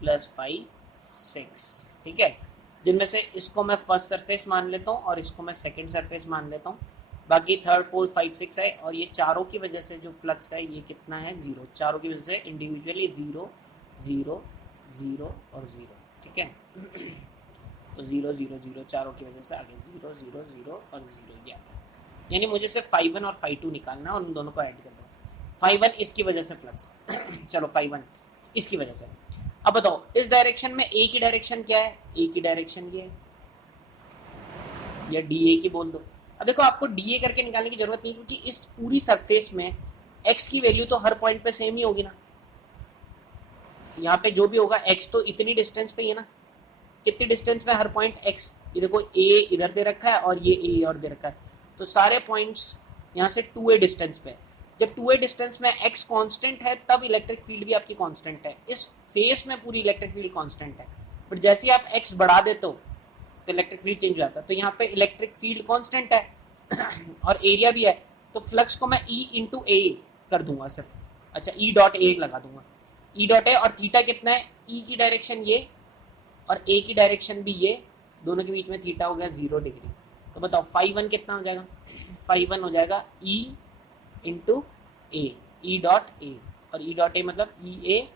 plus phi 6। ठीक है, जिनमें से इसको मैं फर्स्ट सरफेस मान लेता हूँ और इसको मैं सेकंड सरफेस मान लेता हूँ। बाकी 3, 4, 5, 6 है, और ये चारों की वजह से जो फ्लक्स है ये कितना है? 0। चारों की वजह से इंडिविजुअली 0, 0, 0 और 0। ठीक है, तो 0, 0, 0 चारों की वजह से आगे 0, 0, 0 और 0 ये आता है। यानी मुझे सिर्फ फाई 1 और फाई 2 निकालना है और उन दोनों को ऐड कर दो। फाई 1 इसकी वजह से फ्लक्स चलो फाई 1 इसकी वजह से। अब बताओ इस डायरेक्शन में ए की डायरेक्शन क्या है? ए की डायरेक्शन ये, या डी ए की बोल दो। अब देखो आपको डी ए करके निकालने की जरूरत नहीं, क्योंकि इस पूरी सरफेस में एक्स की वैल्यू तो हर पॉइंट पे सेम ही होगी ना। यहाँ पे जो भी होगा एक्स तो इतनी डिस्टेंस पे ही है ना, कितनी डिस्टेंस पे हर पॉइंट एक्स। ये देखो ए इधर दे रखा है और ये ए और दे रखा है, तो सारे पॉइंट्स यहाँ से 2a डिस्टेंस पे। जब 2a डिस्टेंस में x कांस्टेंट है तब इलेक्ट्रिक फील्ड भी आपकी कांस्टेंट है। इस फेस में पूरी इलेक्ट्रिक फील्ड कांस्टेंट है, बट जैसे ही आप x बढ़ा देते हो तो इलेक्ट्रिक फील्ड चेंज हो जाता है। तो यहाँ पे इलेक्ट्रिक फील्ड कांस्टेंट है और एरिया भी है, तो फ्लक्स को मैं E इंटू ए कर दूंगा सिर्फ। अच्छा, ई डॉट ए लगा दूंगा, ई डॉट ए। और थीटा कितना है? ई की डायरेक्शन ये और ए की डायरेक्शन भी ये, दोनों के बीच में थीटा हो गया 0 डिग्री। तो बताओ फाई 1 कितना हो जाएगा? फाई 1 हो जाएगा E into A, E dot A, और ई डॉट ए मतलब ई ए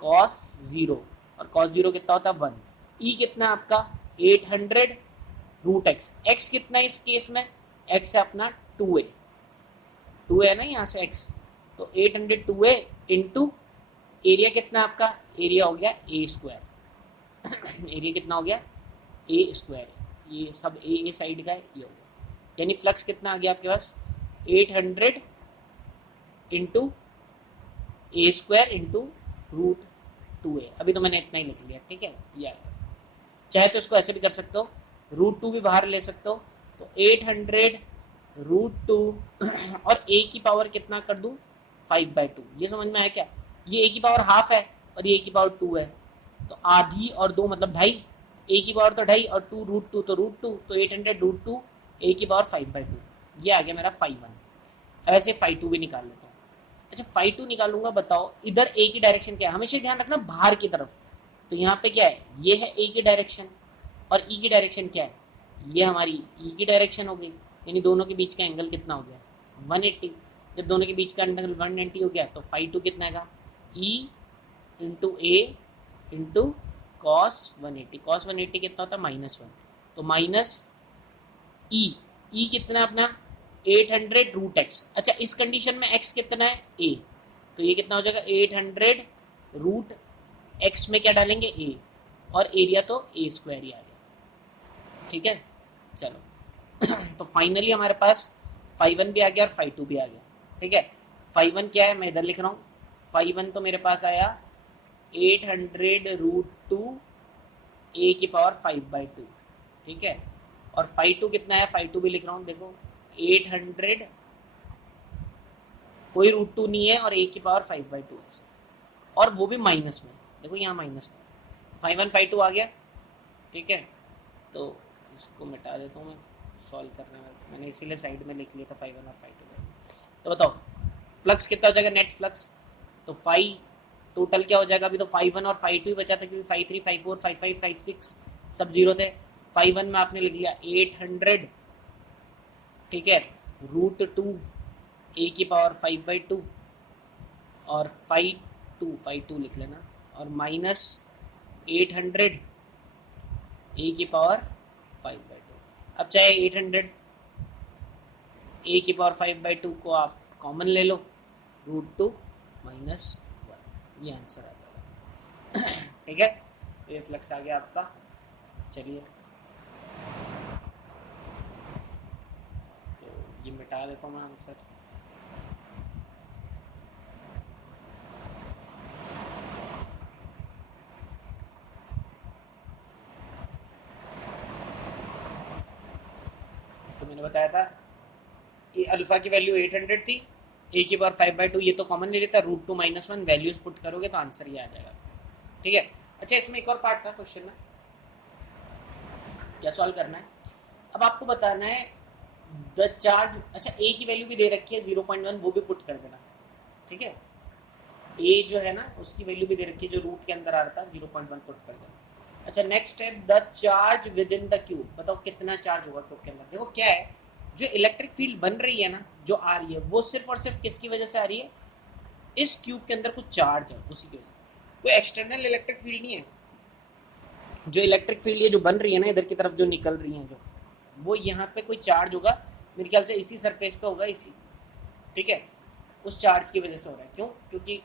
कॉस 0, और कॉस 0 कितना होता है? 1। ई कितना है आपका? 800 रूट एक्स। एक्स कितना है इस केस में? एक्स है अपना 2a, 2a है ना यहाँ से x, तो 800 2a इंटू एरिया कितना है आपका? एरिया हो गया a स्क्वायर। एरिया कितना हो गया? a square. ये सब ए साइड का है, ये हो गया। यानी फ्लक्स कितना आ गया आपके पास? 800 इंटू ए स्क्वायर इंटू रूट 2a। अभी तो मैंने इतना ही लिख लिया, ठीक है। या चाहे तो इसको ऐसे भी कर सकते हो, रूट 2 भी बाहर ले सकते हो, तो 800 रूट 2 और a की पावर कितना कर दूं? 5/2। ये समझ में आया क्या? ये a की पावर हाफ है और ये a की पावर 2 है, तो आधी और 2 मतलब 2.5। a की पावर तो 2.5 और 2 रूट 2 तो रूट 2, तो 800 रूट 2 a की पावर 5/2। ये आ गया मेरा फाई 1। ऐसे फाई 2 भी निकाल लेता हूँ। अच्छा, फाई 2 निकालूंगा, बताओ इधर a की डायरेक्शन क्या है? हमेशा ध्यान रखना बाहर की तरफ। तो यहाँ पे क्या है? ये है a की डायरेक्शन, और e की डायरेक्शन क्या है? ये हमारी e की डायरेक्शन हो गई। यानी दोनों के बीच का एंगल कितना हो गया? 180। जब दोनों के बीच का एंगल 180 हो गया तो फाई 2 कितना आएगा? e इंटू ए इंटू कॉस 180। कॉस 180 कितना होता है? -1। तो माइनस ई कितना है अपना 800√x। अच्छा इस कंडीशन में x कितना है a, तो ये कितना हो जाएगा 800√x में क्या डालेंगे a, और एरिया तो a स्क्वायर ही आ गया। ठीक है चलो तो फाइनली हमारे पास फाइव वन भी आ गया और फाइव टू भी आ गया। ठीक है फाइव वन क्या है मैं इधर लिख रहा हूँ, फाइव वन तो मेरे पास आया 800√2 a की पावर 5/2। ठीक है और फाइव टू कितना है, फाइव टू भी लिख रहा हूँ देखो 800, कोई √2 नहीं है और a की पावर 5/2 है और वो भी माइनस में, देखो यहाँ माइनस था, फाइव वन फाइव टू आ गया। ठीक है तो इसको मिटा देता हूँ मैं सॉल्व करने में, मैंने इसीलिए साइड में लिख लिया था फाइव वन और फाइव टू। तो बताओ फ्लक्स कितना हो जाएगा नेट फ्लक्स, तो फाइव टोटल क्या हो जाएगा, अभी तो फाइव वन और फाइव टू ही बचा था क्योंकि five three five four five five five six सब जीरो थे। फाइव वन में आपने लिख लिया 800, ठीक है √2 a की पावर 5/2 और फाइव टू लिख लेना, और माइनस 800 a की पावर 5/2। अब चाहे 800 a की पावर 5/2 को आप कॉमन ले लो, √2 माइनस 1, ये आंसर आ जाएगा। ठीक है ये फ्लक्स आ गया आपका। चलिए तो ये मिटा देता हूँ मैं आंसर। तो मैंने बताया था ये अल्फा की वैल्यू 800 थी, a की पावर 5/2, ये तो कॉमन ले लेता, √2 माइनस 1 वैल्यूज पुट करोगे तो आंसर ये आ जाएगा। ठीक है अच्छा इसमें एक और पार्ट था क्वेश्चन में, क्या सॉल्व करना है, अब आपको बताना है द चार्ज, अच्छा a की वैल्यू भी दे रखी है 0.1, वो भी पुट कर देना। ठीक है a जो है ना उसकी वैल्यू भी दे रखी है, जो रूट के अंदर आ रहा था 0.1 पुट कर देना। अच्छा नेक्स्ट है the charge with in the cube, बताओ कितना चार्ज होगा क्यूब के अंदर। देखो क्या है, जो इलेक्ट्रिक फील्ड बन रही है ना, जो आ रही है वो सिर्फ और सिर्फ किसकी वजह से आ रही है, इस क्यूब के अंदर कुछ चार्ज है उसी की वजह से, कोई एक्सटर्नल इलेक्ट्रिक फील्ड नहीं है। जो इलेक्ट्रिक फील्ड ये जो बन रही है ना इधर की तरफ जो निकल रही है, जो वो यहाँ पे कोई चार्ज होगा, मेरे ख्याल से इसी सरफेस पे होगा इसी। ठीक है उस चार्ज की वजह से हो रहा है, क्यों, क्योंकि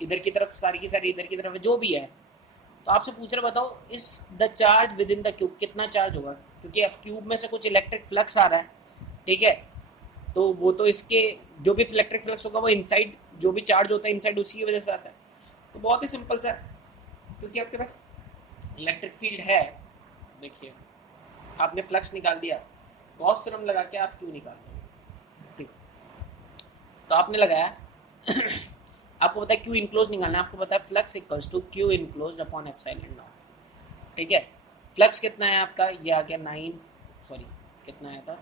इधर की तरफ सारी की सारी इधर की तरफ जो भी है। तो आपसे पूछ रहे बताओ इस the charge with in the cube कितना चार्ज होगा, क्योंकि अब क्यूब में से कुछ इलेक्ट्रिक फ्लक्स आ रहा है। ठीक है तो वो तो इसके जो भी इलेक्ट्रिक फ्लक्स होगा वो इनसाइड, जो भी चार्ज होता है इनसाइड उसी की वजह से आता है। तो बहुत ही सिंपल सा है, क्योंकि आपके पास इलेक्ट्रिक फील्ड है। देखिए आपने फ्लक्स निकाल दिया, गॉस थ्योरम लगा के आप क्यों निकाल दोगे। ठीक तो आपने लगाया आपको पता है क्यू इनक्लोज निकालना है, आपको पता है flux equals to Q enclosed upon epsilon naught. ठीक है फ्लक्स कितना है आपका, ये आ गया 9, सॉरी कितना आया था,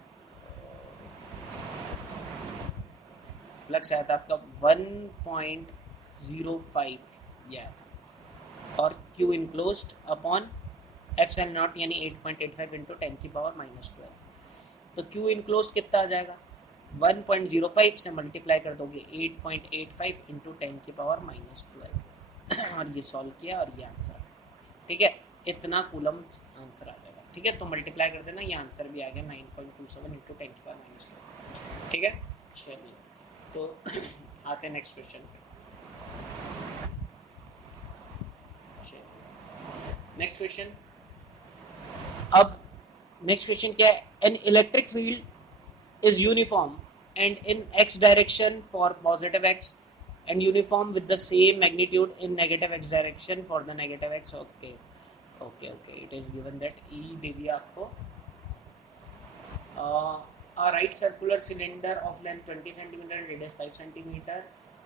फ्लक्स आया था आपका 1.05 ये आया था, और Q enclosed upon epsilon not यानी 8.85 इंटू 10 की पावर -12। तो क्यू इनक्लोज्ड कितना आ जाएगा, 1.05 से मल्टीप्लाई कर दोगे 8.85 इंटू 10 की पावर -12 और ये सॉल्व किया और ये आंसर। ठीक है इतना कूलम आंसर आ जाएगा। ठीक है तो मल्टीप्लाई कर देना, ये आंसर भी आ गया 9.27 इंटू 10 की पावर -12। ठीक है चलिए तो आते हैं नेक्स्ट क्वेश्चन पे। नेक्स्ट क्वेश्चन, अब नेक्स्ट क्वेश्चन क्या है, an electric field is uniform and in x direction for positive x and uniform with the same magnitude in negative x direction for the negative x। okay it is given that E दे दिया आपको, a right circular cylinder of length 20 cm and radius 5 cm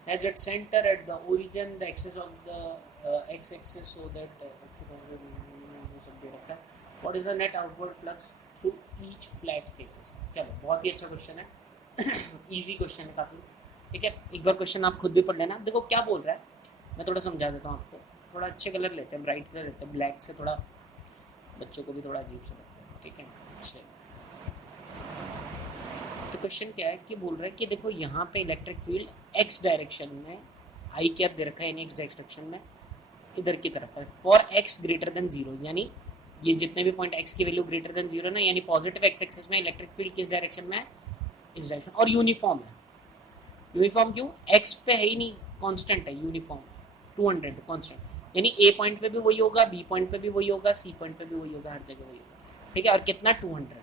has its center at the origin, the axis of the x axis so that सब दे रखा है, what is the net outward flux through each flat faces. चलो बहुत ही अच्छा question है easy question है काफ़ी। ठीक है एक बार क्वेश्चन आप खुद भी पढ़ लेना। देखो क्या बोल रहा है मैं थोड़ा समझा देता हूँ आपको, थोड़ा अच्छे कलर लेते हैं, ब्राइट कलर लेते हैं, ब्लैक से थोड़ा बच्चों को भी थोड़ा अजीब से लगता है। ठीक है तो क्वेश्चन क्या है कि बोल रहा है कि देखो यहाँ पे इलेक्ट्रिक फील्ड एक्स डायरेक्शन में आई कैप दे रखा है, एक्स डायरेक्शन में इधर की तरफ है, फॉर एक्स ग्रेटर देन 0 यानी ये जितने भी पॉइंट x की वैल्यू ग्रेटर देन 0 ना, यानी पॉजिटिव x एक्सिस में इलेक्ट्रिक फील्ड किस डायरेक्शन में है, इस डायरेक्शन, और यूनिफॉर्म है। यूनिफॉर्म क्यों, x पे है ही नहीं, कांस्टेंट है, यूनिफॉर्म 200 कांस्टेंट, यानी a पॉइंट पे भी वही होगा, b पॉइंट पे भी वही होगा, c पॉइंट पे भी वही होगा, हर जगह वही होगा, ठीक है। और कितना 200।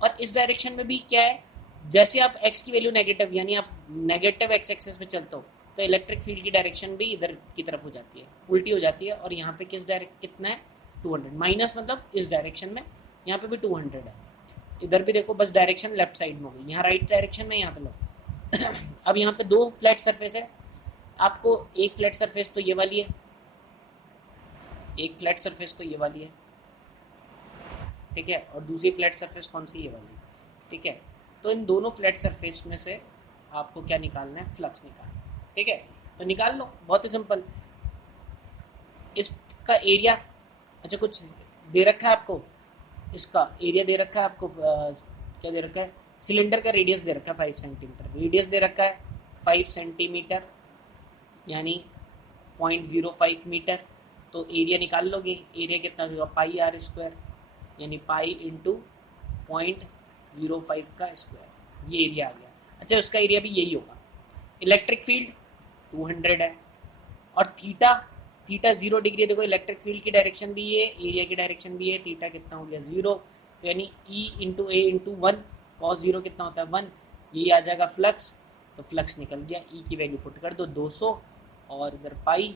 और इस डायरेक्शन में भी क्या है, जैसे आप x की वैल्यू नेगेटिव, यानी आप नेगेटिव x एक्सिस पे चलते हो तो इलेक्ट्रिक फील्ड की डायरेक्शन भी इधर की तरफ हो जाती है, उल्टी हो जाती है। और यहाँ पे किस डायरेक्ट कितना है, 200 माइनस, मतलब इस डायरेक्शन में यहाँ पे भी 200 है। इधर भी देखो, बस डायरेक्शन लेफ्ट साइड में हो गई, यहाँ राइट डायरेक्शन में, यहाँ पे लो। अब यहाँ पे दो फ्लैट सरफेस है, आपको एक फ्लैट सरफेस तो ये वाली है, एक फ्लैट सरफेस तो ये वाली है, ठीक है, और दूसरी फ्लैट सरफेस कौन सी, ये वाली, ठीक है। तो इन दोनों फ्लैट सरफेस में से आपको क्या निकालना है, फ्लक्स निकालना है, ठीक है। तो निकाल लो, बहुत ही सिंपल। इसका एरिया, अच्छा कुछ दे रखा है आपको, इसका एरिया दे रखा है आपको, क्या दे रखा है, सिलेंडर का रेडियस दे रखा है 5 सेंटीमीटर, रेडियस दे रखा है 5 सेंटीमीटर, यानी 0.05 मीटर। तो एरिया निकाल लोगे, एरिया कितना होगा, पाई आर स्क्वायर, यानी पाई इंटू 0.05 का स्क्वायर, ये एरिया आ गया। अच्छा उसका एरिया भी यही होगा। इलेक्ट्रिक फील्ड 200 है, और थीटा, थीटा 0 डिग्री है, देखो इलेक्ट्रिक फील्ड की डायरेक्शन भी ये, एरिया की डायरेक्शन भी है, थीटा कितना हो गया 0, तो यानी E इंटू ए इंटू 1, कॉस 0 कितना होता है 1, ये आ जाएगा फ्लक्स। तो फ्लक्स निकल गया, E की वैल्यू पुट कर दो 200, और इधर पाई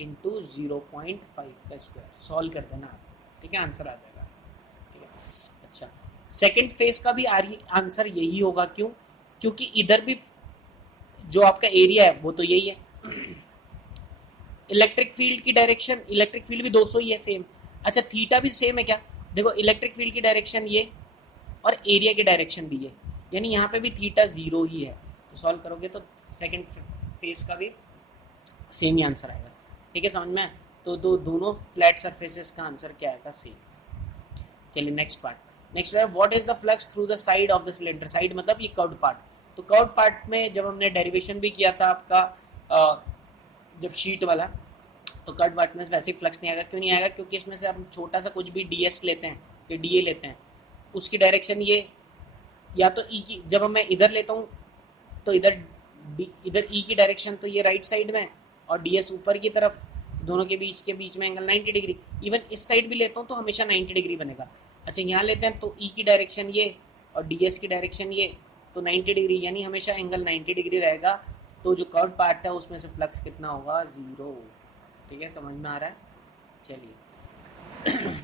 इंटू 0.5 का स्क्वायर, सॉल्व कर देना आप, ठीक है, आंसर आ जाएगा, ठीक है। अच्छा सेकेंड फेज का भी आंसर यही होगा, क्यों, क्योंकि इधर भी जो आपका एरिया है वो तो यही है। इलेक्ट्रिक फील्ड की डायरेक्शन, इलेक्ट्रिक फील्ड भी 200 ही है, सेम। अच्छा थीटा भी सेम है क्या, देखो इलेक्ट्रिक फील्ड की डायरेक्शन ये, और एरिया की डायरेक्शन भी ये, यानी यहाँ पे भी थीटा 0 ही है। तो सॉल्व करोगे तो सेकंड फेज का भी सेम ही आंसर आएगा, ठीक है, समझ में। तो दोनों फ्लैट सरफेसेस का आंसर क्या आएगा, सेम। चलिए नेक्स्ट पार्ट, नेक्स्ट है what is the flux through the side of the cylinder, side मतलब ये कर्व्ड पार्ट। तो कर्व्ड पार्ट में जब हमने डेरिवेशन भी किया था आपका जब शीट वाला, तो कर्व्ड पार्ट में वैसे ही फ्लक्स नहीं आएगा। क्यों नहीं आएगा, क्योंकि इसमें से हम छोटा सा कुछ भी ds लेते हैं या dA लेते हैं, उसकी डायरेक्शन ये, या तो E की, जब मैं इधर लेता हूँ तो इधर E की डायरेक्शन तो ये राइट साइड में, और ds ऊपर की तरफ, दोनों के बीच में एंगल 90 डिग्री। इवन इस साइड भी लेता हूँ तो हमेशा 90 डिग्री बनेगा। अच्छा यहाँ लेते हैं तो E की डायरेक्शन ये और ds की डायरेक्शन ये, तो 90 डिग्री, यानी हमेशा एंगल 90 डिग्री रहेगा। तो जो कर्व पार्ट है उसमें से फ्लक्स कितना होगा, 0, ठीक है, समझ में आ रहा है। चलिए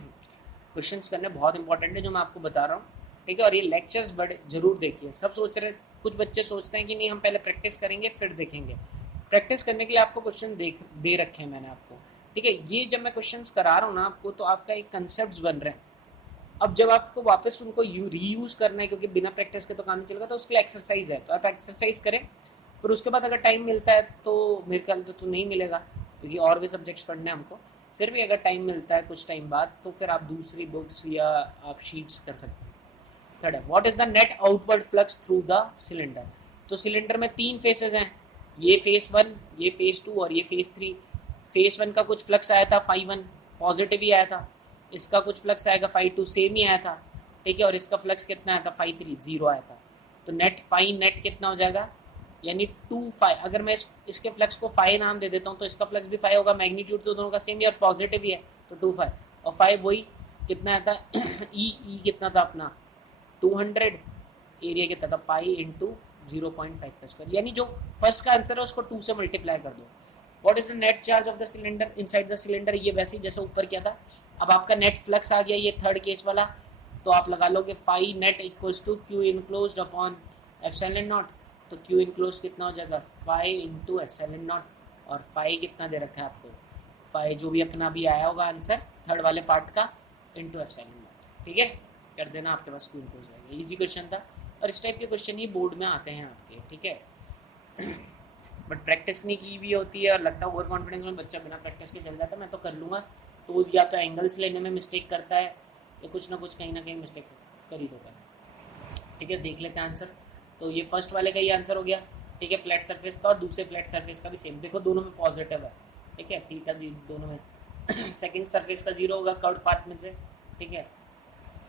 क्वेश्चंस करने बहुत इंपॉर्टेंट है जो मैं आपको बता रहा हूँ, ठीक है। और ये लेक्चर्स बड़े जरूर देखिए। सब सोच रहे, कुछ बच्चे सोचते हैं कि नहीं हम पहले प्रैक्टिस करेंगे फिर देखेंगे। प्रैक्टिस करने के लिए आपको क्वेश्चन दे रखे हैं मैंने आपको, ठीक है। ये जब मैं क्वेश्चंस करा रहा हूँ ना आपको, तो आपका एक कंसेप्ट बन रहे हैं। अब जब आपको वापस उनको रीयूज करना है, क्योंकि बिना प्रैक्टिस के तो काम नहीं चलेगा, तो उसके लिए एक्सरसाइज है, तो आप एक्सरसाइज करें। फिर उसके बाद अगर टाइम मिलता है तो मेरे ख्याल तो नहीं मिलेगा, क्योंकि और भी सब्जेक्ट्स पढ़ने हैं हमको। फिर भी अगर टाइम मिलता है कुछ टाइम बाद, तो फिर आप दूसरी बुक्स या आप शीट्स कर सकते हैं। थर्ड है what is the net outward flux through the cylinder. तो सिलेंडर में 3 फेसेस हैं, ये फेज 1, ये फेज 2 और ये फेज 3। फेज 1 का कुछ फ्लक्स आया था φ1, पॉजिटिव ही आया था। इसका कुछ फ्लक्स आएगा φ2, सेम ही आया था, ठीक है। और इसका फ्लक्स कितना आया था, φ3, 0 आया था। तो नेट नेट कितना हो जाएगा, यानी 2φ। अगर मैं इसके फ्लक्स को φ नाम दे देता हूँ तो इसका फ्लक्स भी φ होगा, मैग्नीट्यूड तो दोनों का सेम ही और पॉजिटिव ही है, तो 2φ। और φ वही कितना आता ई कितना था अपना 200, एरिया कितना था पाई इंटू 0.5 का स्क्वायर, यानी जो फर्स्ट का आंसर है उसको 2 से मल्टीप्लाई कर दो। What is the net charge of the cylinder inside the cylinder, ये वैसे ही जैसे ऊपर किया था। अब आपका नेट फ्लक्स आ गया, ये थर्ड केस वाला, तो आप लगा लोगे phi net equals to Q enclosed upon epsilon naught. तो क्यू इनक्लोज कितना हो जाएगा, फाई इंटू एप्सिलॉन नॉट, और फाई कितना दे रखा है आपको, फाई जो भी अपना भी आया होगा आंसर थर्ड वाले पार्ट का, इंटू एप्सिलॉन नॉट, ठीक है, कर देना, आपके पास क्यू इनक्लोज रहेगा। इजी क्वेश्चन था, और इस टाइप के क्वेश्चन ही बोर्ड में आते हैं आपके, ठीक है। बट प्रैक्टिस नहीं की भी होती है, और लगता है ओवर कॉन्फिडेंस में बच्चा बिना प्रैक्टिस के चल जाता है, मैं तो कर लूँगा, तो या तो एंगल्स लेने में मिस्टेक करता है, या कुछ ना कुछ कहीं ना कहीं मिस्टेक कर ही देता है, ठीक है। देख लेते हैं आंसर। तो ये फर्स्ट वाले का ही आंसर हो गया, ठीक है, फ्लैट सरफेस का, और दूसरे फ्लैट सरफेस का भी सेम, देखो दोनों में पॉजिटिव है, ठीक है, थीटा दोनों में। सेकंड सरफेस का 0 होगा कर्व्ड पार्ट में से, ठीक है।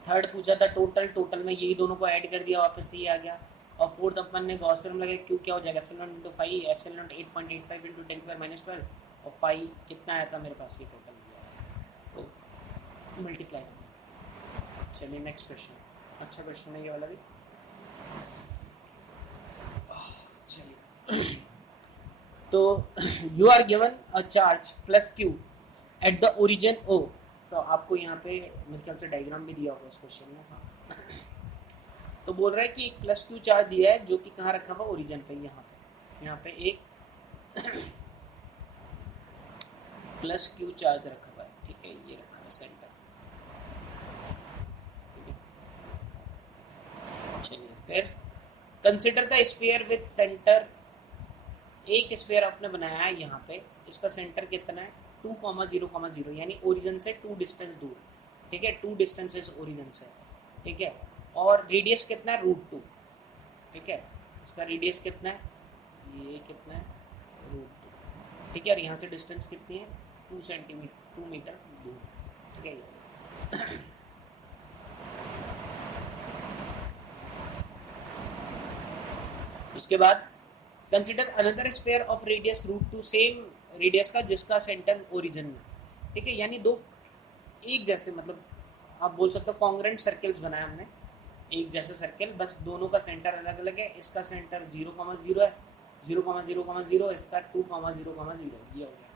थर्ड पूछा था टोटल, टोटल में यही दोनों को ऐड कर दिया, वापस से ये आ गया। और फोर्थ अपन ने गॉस थ्योरम लगा, क्यू क्या हो जाएगा, epsilon into 5, epsilon not 8.85 into 10⁻⁻12, और 5 कितना आया था मेरे पास, ये टोटल तो मल्टीप्लाई कर दिया। चलिए नेक्स्ट क्वेश्चन, अच्छा क्वेश्चन है ये वाला भी। चलिए तो you are given a charge plus Q at the origin O, तो आपको यहाँ पे मेरे ख्याल से डायग्राम भी दिया होगा इस क्वेश्चन में। हाँ तो बोल रहा है कि एक प्लस क्यू चार्ज दिया है जो कि कहाँ रखा हुआ, ओरिजिन पे, यहाँ पे एक प्लस क्यू चार्ज रखा हुआ है, ठीक है, ये रखा हुआ सेंटर। चलिए फिर consider the sphere with centre, एक स्फीयर आपने बनाया है यहाँ पे, इसका सेंटर कितना है 2,0,0, यानी ओरिजिन से 2 डिस्टेंस दूर, ठीक है, 2 डिस्टेंसेस ओरिजिन से, ठीक है। और रेडियस कितना है √2, ठीक है, इसका रेडियस कितना है, ये कितना है √2, ठीक है। और यहाँ से डिस्टेंस कितनी है 2 मीटर दूर, ठीक है। उसके बाद consider another sphere of radius √2, same radius का जिसका सेंटर ओरिजिन में, ठीक है, यानी दो एक जैसे, मतलब आप बोल सकते हो कॉन्ग्रेंट सर्कल्स बनाए हमने, एक जैसे सर्कल, बस दोनों का सेंटर अलग अलग है, इसका सेंटर 0,0 है, 0,0,0, इसका 2,0,0, ये हो गया।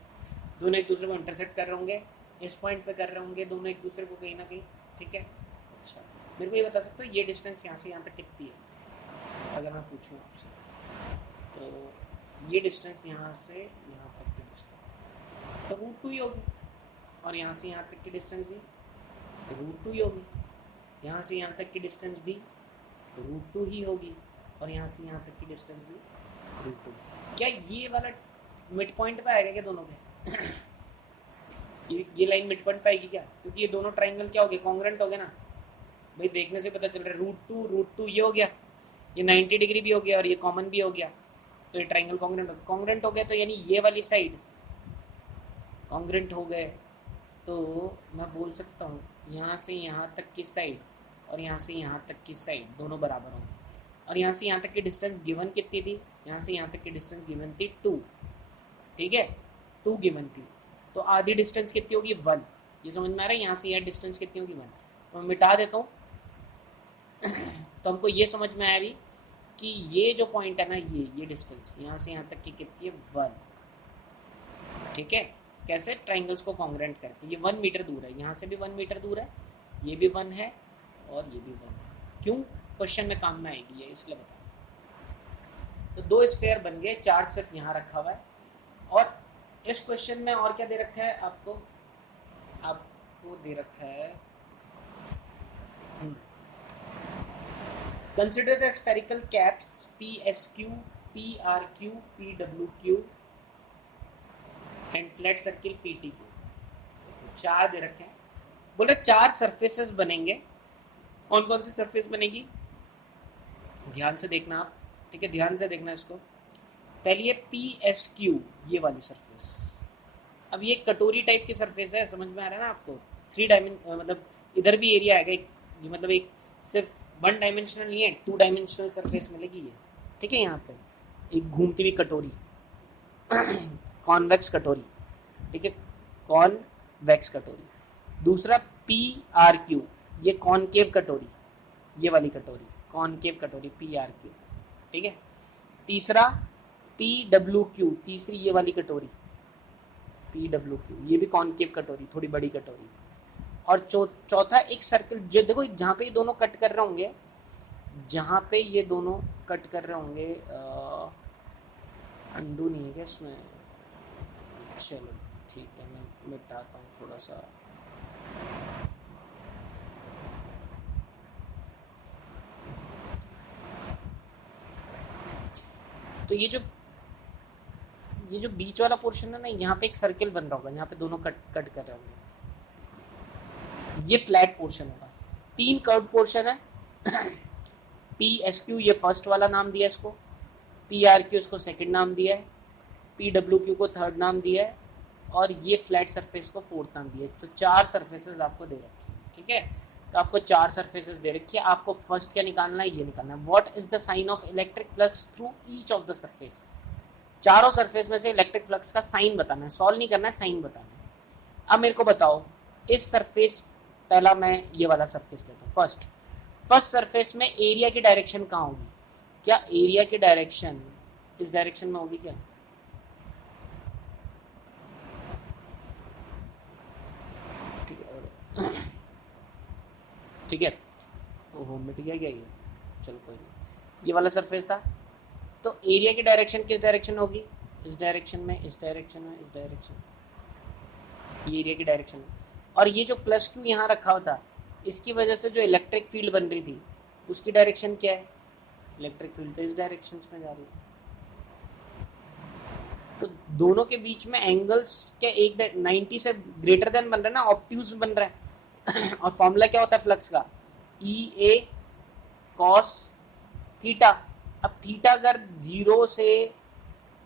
दोनों एक दूसरे को इंटरसेक्ट कर रहे होंगे, इस पॉइंट पे कर रहे होंगे दोनों एक दूसरे को कहीं ना कहीं, ठीक है। अच्छा मेरे को ये बता सकते हो ये डिस्टेंस यहाँ से यहाँ तक कितनी है, अगर मैं पूछूँ आपसे, तो ये डिस्टेंस यहाँ से यहाँ तक की डिस्टेंस तो √2 ही होगी, और यहाँ से यहाँ तक की डिस्टेंस भी √2 ही होगी, यहाँ से यहाँ तक की डिस्टेंस भी √2 ही होगी, और यहाँ से यहाँ तक की डिस्टेंस भी √2। क्या ये वाला मिड पॉइंट पे आएगा क्या दोनों पे? ये लाइन मिड पॉइंट पे आएगी क्या? क्योंकि ये दोनों ट्राइंगल क्या हो गए, कॉन्ग्रेंट हो गए ना भाई, देखने से पता चल रहा है √2 ये हो गया, ये 90 डिग्री भी हो गया, और ये कॉमन भी हो गया, तो ये ट्राइंगल कॉन्ग्रेंट हो गया, तो यानी ये वाली साइड कॉन्ग्रेंट हो गए, तो मैं बोल सकता हूँ यहाँ से यहाँ तक की साइड और यहाँ से यहाँ तक की साइड दोनों बराबर होंगे। और यहाँ से यहाँ तक की डिस्टेंस गिवन कितनी थी, यहाँ से यहाँ तक की डिस्टेंस गिवन थी 2, ठीक है, 2 गिवन थी, तो आधी डिस्टेंस कितनी होगी 1, ये समझ में आ रहा है, यहाँ से यहाँ डिस्टेंस कितनी होगी 1, तो मैं मिटा देता हूँ। तो हमको ये समझ में आया भी कि ये जो पॉइंट है ना, ये डिस्टेंस यहाँ से यहाँ तक की कितनी है 1, ठीक है। कैसे, ट्राइंगल्स को कॉन्ग्रेंट करके, ये 1 मीटर दूर है, यहाँ से भी 1 मीटर दूर है, ये भी 1 है और ये भी 1 है। क्यों, क्वेश्चन में काम में आएगी है, इसलिए बता। तो 2 स्फीयर बन गए, चार्ज सिर्फ यहाँ रखा हुआ है। और इस क्वेश्चन में और क्या दे रखा है आपको दे रखा है, consider the spherical caps PSQ, PRQ, PWQ and flat circle PTQ, 4 दे रखे हैं। बोले 4 सरफेसेस बनेंगे, कौन कौन सी सरफेस बनेगी, ध्यान से देखना आप, ठीक है, ध्यान से देखना इसको। पहली है PSQ, ये वाली सरफेस। अब ये कटोरी टाइप की सरफेस है, समझ में आ रहा है ना आपको, 3 डायमेंशन, मतलब इधर भी एरिया आएगा, ये मतलब एक सिर्फ 1 डायमेंशनल नहीं है, 2 डायमेंशनल सरफेस मिलेगी ये, ठीक है। यहाँ पे एक घूमती हुई कटोरी, कॉन्वेक्स कटोरी, ठीक है, कॉन्वेक्स कटोरी। दूसरा PRQ, ये कॉनकेव कटोरी, ये वाली कटोरी कॉनकेव कटोरी PRQ, ठीक है। तीसरा PWQ, तीसरी ये वाली कटोरी PWQ, ये भी कॉनकेव कटोरी, थोड़ी बड़ी कटोरी। और चौथा एक सर्कल, जो देखो जहाँ पे ये दोनों कट कर रहे होंगे, जहाँ पे ये दोनों कट कर रहे होंगे, अंडू नहीं है क्या इसमें, चलो ठीक है, मैं मिटाता हूँ थोड़ा सा। तो ये जो बीच वाला पोर्शन है ना, यहाँ पे एक सर्कल बन रहा होगा, यहाँ पे दोनों कट कर रहे होंगे, ये फ्लैट पोर्शन होगा। 3 कर्व पोर्शन है, PSQ ये फर्स्ट वाला नाम दिया इसको, PRQ इसको सेकंड नाम दिया है, PWQ को थर्ड नाम दिया है, और ये फ्लैट सरफेस को फोर्थ नाम दिया है। तो 4 सरफेसेस आपको दे रखी है, ठीक है। तो आपको 4 सरफेसेस दे रखी है, आपको फर्स्ट क्या निकालना है, ये निकालना है, what is the sign of electric flux through each of the surface. चारों सरफेस में से इलेक्ट्रिक फ्लक्स का साइन बताना है, सॉल्व नहीं करना है, साइन बताना है। अब मेरे को बताओ इस सरफेस, पहला मैं ये वाला सरफेस लेता हूँ, फर्स्ट सरफेस में एरिया की डायरेक्शन कहाँ होगी, क्या एरिया की डायरेक्शन इस डायरेक्शन में होगी क्या, ठीक है। ओहो मिट गया क्या ये, चलो कोई नहीं। ये वाला सरफेस था, तो एरिया की डायरेक्शन किस डायरेक्शन होगी, इस डायरेक्शन में, इस डायरेक्शन में, इस डायरेक्शन, ये एरिया की डायरेक्शन। और ये जो प्लस क्यू यहाँ रखा हुआ था, इसकी वजह से जो इलेक्ट्रिक फील्ड बन रही थी उसकी डायरेक्शन क्या है, इलेक्ट्रिक फील्ड तो इस डायरेक्शन में जा रही है। तो दोनों के बीच में एंगल्स क्या एक 90 से ग्रेटर देन बन रहा है ना, ऑब्ट्यूज बन रहा है और फॉर्मूला क्या होता है फ्लक्स का, ई ए कॉस थीटा। अब थीटा अगर 0 से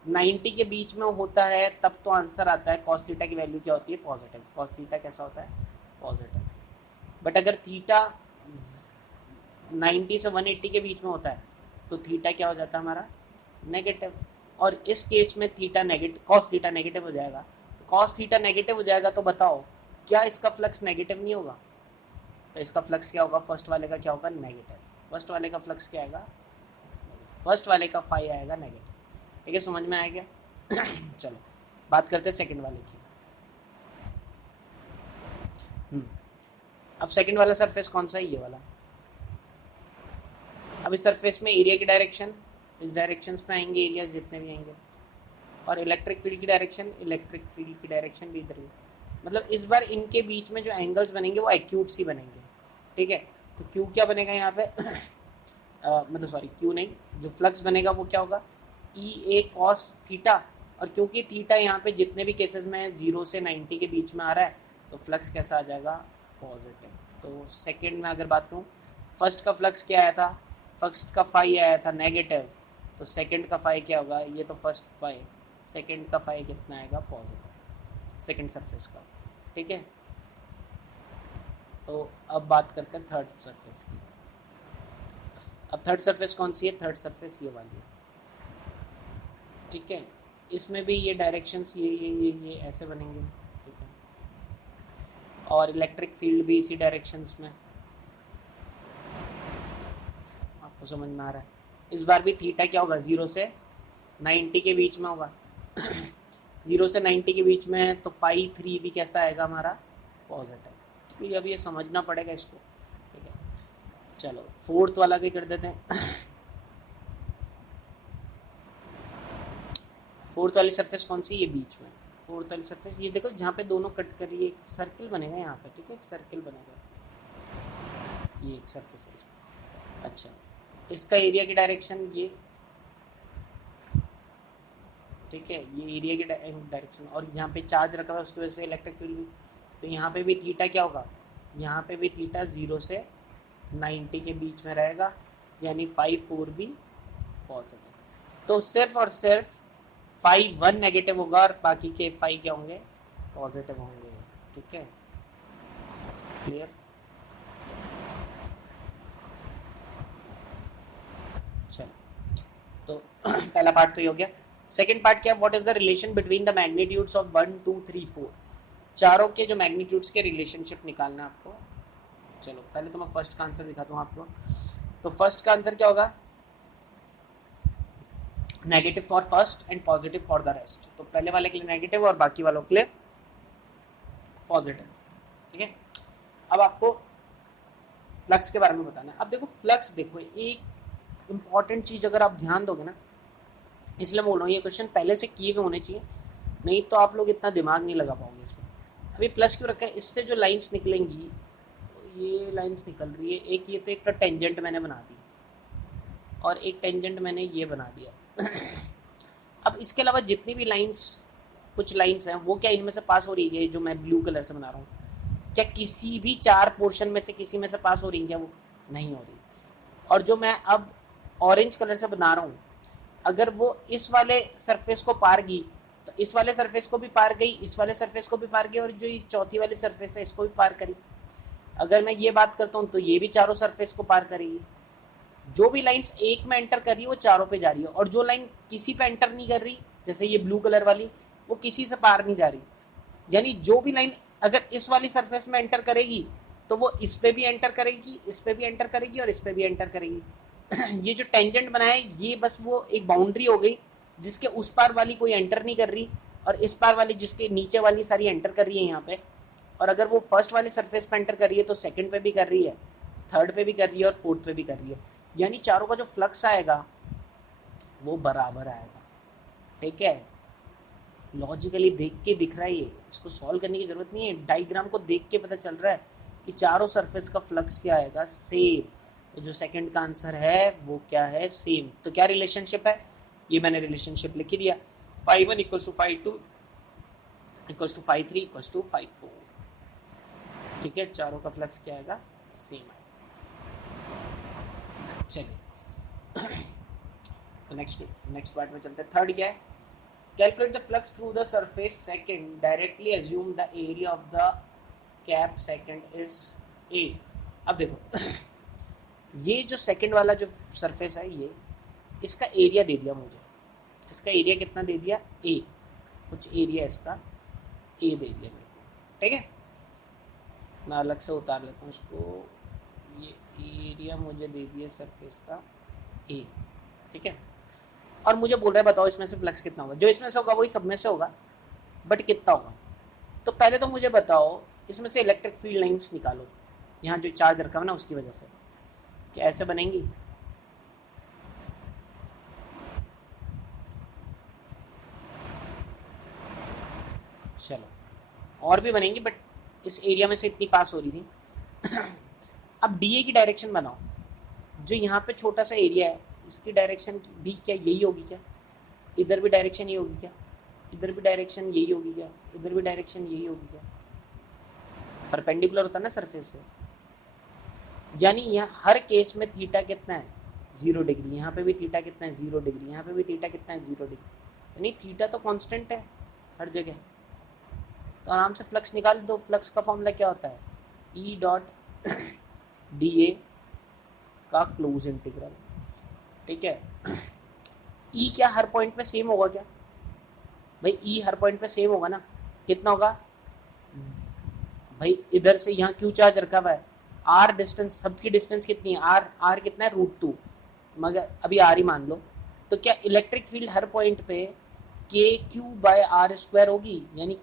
90 के बीच में होता है तब तो आंसर आता है कॉस थीटा की वैल्यू क्या होती है, पॉजिटिव। कॉस थीटा कैसा होता है, पॉजिटिव। बट अगर थीटा 90 से 180 के बीच में होता है तो थीटा क्या हो जाता है हमारा, नेगेटिव। और इस केस में theta negative, cos theta negative हो जाएगा। तो कॉस थीटा नेगेटिव हो जाएगा तो बताओ क्या इसका फ्लक्स नेगेटिव नहीं होगा, तो इसका फ्लक्स क्या होगा, फर्स्ट वाले का क्या होगा, नेगेटिव। फर्स्ट वाले का फ्लक्स क्या आएगा, फर्स्ट वाले का फाई आएगा नेगेटिव। ठीक है, समझ में आ गया चलो बात करते हैं सेकंड वाले की। अब सेकंड वाला सरफेस कौन सा है, ये वाला। अब इस सरफेस में एरिया की डायरेक्शन इस डायरेक्शन में आएंगे, एरिया जितने भी आएंगे, और इलेक्ट्रिक फील्ड की डायरेक्शन भी इधर ही। मतलब इस बार इनके बीच में जो एंगल्स बनेंगे वो एक्यूट सी बनेंगे, ठीक है। तो क्यू क्या बनेगा यहाँ पे मतलब सॉरी क्यू नहीं, जो फ्लक्स बनेगा वो क्या होगा, ई ए कॉस थीटा। और क्योंकि थीटा यहाँ पे जितने भी केसेस में 0 से 90 के बीच में आ रहा है तो फ्लक्स कैसा आ जाएगा, पॉजिटिव। तो सेकंड में अगर बात करूँ, फर्स्ट का फ्लक्स क्या आया था, फर्स्ट का फाई आया था नेगेटिव, तो सेकंड का फाई क्या होगा, ये तो फर्स्ट फाई, सेकंड का फाई कितना आएगा, पॉजिटिव, सेकंड सरफेस का। ठीक है, तो अब बात करते हैं थर्ड सरफेस की। अब थर्ड सरफेस कौन सी है, थर्ड सरफेस ये वाली है, ठीक है। इसमें भी ये डायरेक्शंस ये ऐसे बनेंगे, ठीक है। और इलेक्ट्रिक फील्ड भी इसी डायरेक्शंस में, आपको समझ में आ रहा है। इस बार भी थीटा क्या होगा, 0 से 90 के बीच में होगा 0 से 90 के बीच में है तो फाई 3 भी कैसा आएगा हमारा, पॉजिटिव। तो अब ये समझना पड़ेगा इसको, ठीक है। चलो फोर्थ वाला भी कर देते हैं फोर्थ वाली सरफेस कौन सी, ये बीच में फोर्थ वाली सरफेस, ये देखो जहाँ पे दोनों कट कर रही है, एक सर्किल बनेगा यहाँ पे, ठीक है, एक सर्किल बनेगा, ये एक सरफेस है इसमें। अच्छा, इसका एरिया की डायरेक्शन ये, ठीक है, ये एरिया की डायरेक्शन, और यहाँ पे चार्ज रखा हुआ है उसकी वजह से इलेक्ट्रिक फील्ड भी, तो यहाँ पे भी थीटा क्या होगा, यहाँ पे भी थीटा 0 से 90 के बीच में रहेगा, यानी फाई 4 भी पॉजिटिव। तो सिर्फ और सिर्फ फाई 1 नेगेटिव होगा और बाकी के फाई क्या होंगे, पॉजिटिव होंगे, ठीक है, क्लियर। चलो तो पहला पार्ट तो ये हो गया। सेकेंड पार्ट क्या, what is the relation between the magnitudes of 1 2 3 4, चारों के जो मैग्नीट्यूड्स के रिलेशनशिप निकालना है आपको। चलो पहले तो मैं फर्स्ट का आंसर दिखाता हूँ आपको। तो फर्स्ट का आंसर क्या होगा, negative for first and positive for the rest. तो पहले वाले के लिए नेगेटिव और बाकी वालों के लिए पॉजिटिव, ठीक है। अब आपको फ्लक्स के बारे में बताना है। अब देखो फ्लक्स, देखो एक इंपॉर्टेंट चीज़ अगर आप ध्यान दोगे ना, इसलिए बोल रहा हूँ ये क्वेश्चन पहले से किए हुए होने चाहिए, नहीं तो आप लोग इतना दिमाग नहीं लगा पाओगे इसमें। अभी प्लस क्यों रखा है, इससे जो लाइंस निकलेंगी, ये लाइंस निकल रही है, एक ये तो एक तो टेंजेंट मैंने बना दी और एक टेंजेंट मैंने ये बना दिया अब इसके अलावा जितनी भी लाइंस, कुछ लाइंस हैं वो क्या इनमें से पास हो रही है, जो मैं ब्लू कलर से बना रहा हूँ, क्या किसी भी 4 पोर्शन में से किसी में से पास हो रही है क्या, वो नहीं हो रही। और जो मैं अब ऑरेंज कलर से बना रहा हूँ, अगर वो इस वाले सरफेस को पार गई तो इस वाले सरफेस को भी पार गई, इस वाले सरफेस को भी पार गई, और जो ये चौथी वाली सरफेस है इसको भी पार करी। अगर मैं ये बात करता हूँ तो ये भी चारों सरफेस को पार करेगी। जो भी लाइंस एक में एंटर कर रही है वो चारों पे जा रही है, और जो लाइन किसी पे एंटर नहीं कर रही, जैसे ये ब्लू कलर वाली, वो किसी से पार नहीं जा रही। यानी जो भी लाइन अगर इस वाली सरफेस में एंटर करेगी तो वो इस पे भी एंटर करेगी, इस पे भी एंटर करेगी और इस पे भी एंटर करेगी। ये जो टेंजेंट बनाया है ये बस वो एक बाउंड्री हो गई जिसके उस पार वाली कोई एंटर नहीं कर रही, और इस पार वाली जिसके नीचे वाली सारी एंटर कर रही है यहाँ पे। और अगर वो फर्स्ट वाले सरफेस पे एंटर कर रही है तो सेकंड पे भी कर रही है, थर्ड पे भी कर रही है और फोर्थ पे भी कर रही है। यानी चारों का जो फ्लक्स आएगा वो बराबर आएगा। ठीक है, लॉजिकली देख के दिख रहा है, ये इसको सॉल्व करने की जरूरत नहीं है, डायग्राम को देख के पता चल रहा है कि चारों सरफेस का फ्लक्स क्या आएगा, सेम। तो जो सेकंड का आंसर है वो क्या है, सेम। तो क्या रिलेशनशिप है, ये मैंने रिलेशनशिप लिख दिया, 5(1) = 5(2) = 5(3) = 5(4). ठीक है, चारों का फ्लक्स क्या आएगा, सेम आएगा। चलिए नेक्स्ट पार्ट में चलते हैं। थर्ड क्या है, calculate the flux through the surface second, directly assume the area of the cap second is a. अब देखो ये जो सेकंड वाला जो सरफेस है, ये इसका एरिया दे दिया मुझे, इसका एरिया कितना दे दिया, ए, कुछ एरिया इसका ए दे दिया मेरे को। ठीक है, मैं अलग से उतार लेता हूँ इसको, ये एरिया मुझे दे दिया सरफेस का ए। ठीक है, और मुझे बोल रहा है बताओ इसमें से फ्लक्स कितना होगा। जो इसमें से होगा वही सब में से होगा, बट कितना होगा। तो पहले तो मुझे बताओ इसमें से इलेक्ट्रिक फील्ड लाइंस निकालो, यहाँ जो चार्ज रखा हुआ ना उसकी वजह से, क्या ऐसे बनेंगी, चलो और भी बनेंगी, बट इस एरिया में से इतनी पास हो रही थी। अब डीए की डायरेक्शन बनाओ, जो यहाँ पे छोटा सा एरिया है इसकी डायरेक्शन भी क्या यही होगी क्या, इधर भी डायरेक्शन यही होगी क्या, इधर भी डायरेक्शन यही होगी क्या, इधर भी डायरेक्शन यही होगी क्या, परपेंडिकुलर होता है ना सरफेस से। यानी यहाँ हर केस में थीटा कितना है, 0 डिग्री, यहाँ पे भी थीटा कितना है, 0 डिग्री, यहाँ पे भी थीटा कितना है, 0 डिग्री। यानी थीटा तो कांस्टेंट है हर जगह। तो आराम से फ्लक्स निकाल दो। फ्लक्स का फॉर्मूला क्या होता है, ई डॉट डी ए का क्लोज इंटीग्रल। ठीक है, ई क्या हर पॉइंट पे सेम होगा क्या, भाई ई हर पॉइंट पे सेम होगा ना, कितना होगा भाई, इधर से यहाँ क्यू चार्ज रखा हुआ है, आर डिस्टेंस, सबकी डिस्टेंस कितनी है, आर कितना है, √2, मगर अभी आर ही मान लो। तो क्या इलेक्ट्रिक फील्ड हर पॉइंट पे KQ/r² होगी, यानी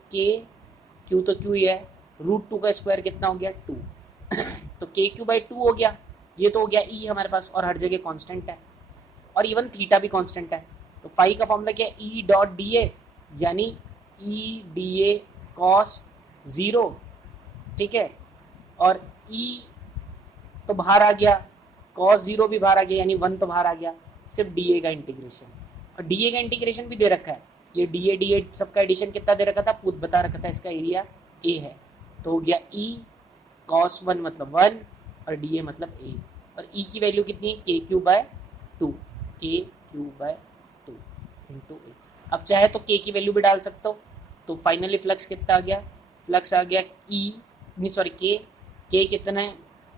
Q तो Q ही है, √2 का स्क्वायर कितना हो गया, 2। तो KQ/2 हो गया, ये तो हो गया ई हमारे पास, और हर जगह कांस्टेंट है, और इवन थीटा भी कांस्टेंट है। तो फाई का फॉर्मूला क्या है, ई डॉट डी ए, यानी ई डी ए कॉस 0। ठीक है, और ई तो बाहर आ गया, कॉस 0 भी बाहर आ गया, यानी 1 तो बाहर आ गया, सिर्फ डी ए का इंटीग्रेशन। और डी ए का इंटीग्रेशन भी दे रखा है, ये डी ए सबका एडिशन कितना दे रखा था, खुद बता रखा था, इसका एरिया ए है। तो हो गया ई कॉस 1 मतलब 1 और डी ए मतलब ए, और ई की वैल्यू कितनी है, KQ/2, KQ/2 इंटू ए। अब चाहे तो के की वैल्यू भी डाल सकते हो। तो फाइनली फ्लक्स कितना आ गया, फ्लक्स आ गया ई नहीं सॉरी के कितना है,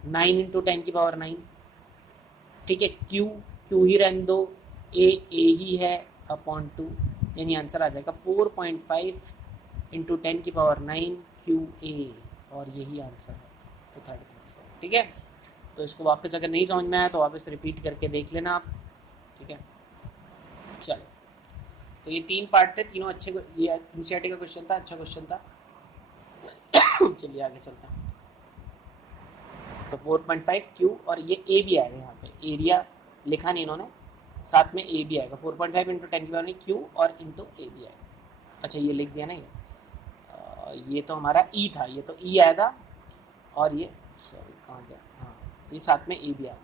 9 × 10⁹। ठीक है, क्यू ही रहने दो, ए ही है /2, यानी आंसर आ जाएगा 4.5 × 10⁹ QA, और यही आंसर है। तो थर्ड आंसर, ठीक है। तो इसको वापस अगर नहीं समझ में आया तो वापस रिपीट करके देख लेना आप, ठीक है। चलो, तो ये 3 पार्ट थे, तीनों अच्छे, ये एनसीईआरटी का क्वेश्चन था, अच्छा क्वेश्चन था। चलिए आगे चलते हैं। तो 4.5 Q, और ये ए भी आएगा, यहाँ पे एरिया लिखा नहीं इन्होंने, साथ में ए भी आएगा, 4.5 × 10⁻⁹ Q और इंटू ए भी आएगा। अच्छा ये लिख दिया ना, ये तो हमारा ई था, ये तो ई आया था, और ये सॉरी कहाँ गया, हाँ ये साथ में ए भी आएगा।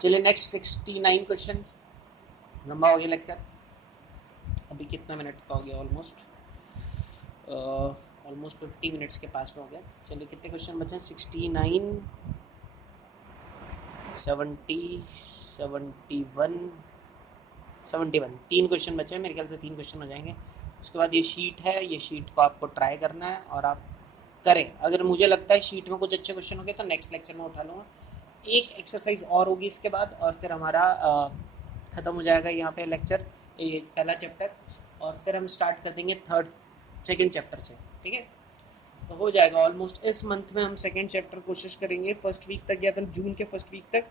चलिए नेक्स्ट 69 क्वेश्चन। लंबा हो गया लेक्चर, अभी कितना मिनट का हो गया, ऑलमोस्ट 50 मिनट्स के पास में हो गया। चलिए कितने क्वेश्चन बचे हैं, 69, 70, 71, 3 क्वेश्चन बचे हैं, मेरे ख्याल से 3 क्वेश्चन हो जाएंगे। उसके बाद ये शीट है, ये शीट को आपको ट्राई करना है, और आप करें। अगर मुझे लगता है शीट में कुछ अच्छे क्वेश्चन होंगे तो नेक्स्ट लेक्चर में उठा लूँगा। एक एक्सरसाइज और होगी इसके बाद और फिर हमारा ख़त्म हो जाएगा यहाँ पे लेक्चर, ये पहला चैप्टर, और फिर हम स्टार्ट कर देंगे सेकेंड चैप्टर से। ठीक है, तो हो जाएगा ऑलमोस्ट इस मंथ में हम सेकेंड चैप्टर कोशिश करेंगे फर्स्ट वीक तक या तो जून के फर्स्ट वीक तक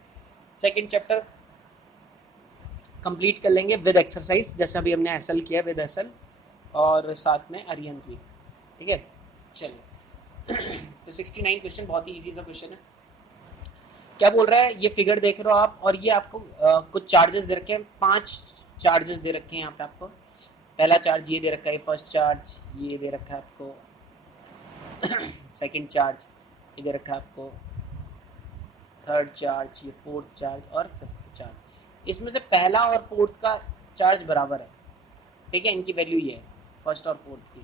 सेकेंड चैप्टर कंप्लीट कर लेंगे विद एक्सरसाइज, जैसे अभी हमने एसएल किया विद एसएल और साथ में अरिहंत भी। ठीक है, चलिए तो 69 क्वेश्चन बहुत ही इजी सा क्वेश्चन है। क्या बोल रहा है, ये फिगर देख रहे हो आप, और ये आपको कुछ चार्जेस दे रखे हैं, 5 चार्जेस दे रखे हैं यहाँ पे आपको। पहला चार्ज ये दे रखा है, फर्स्ट चार्ज ये दे रखा है आपको, सेकंड चार्ज ये दे रखा है आपको, थर्ड चार्ज, ये फोर्थ चार्ज और फिफ्थ चार्ज। इसमें से पहला और फोर्थ का चार्ज बराबर है। ठीक है, इनकी वैल्यू ये है, फर्स्ट और फोर्थ की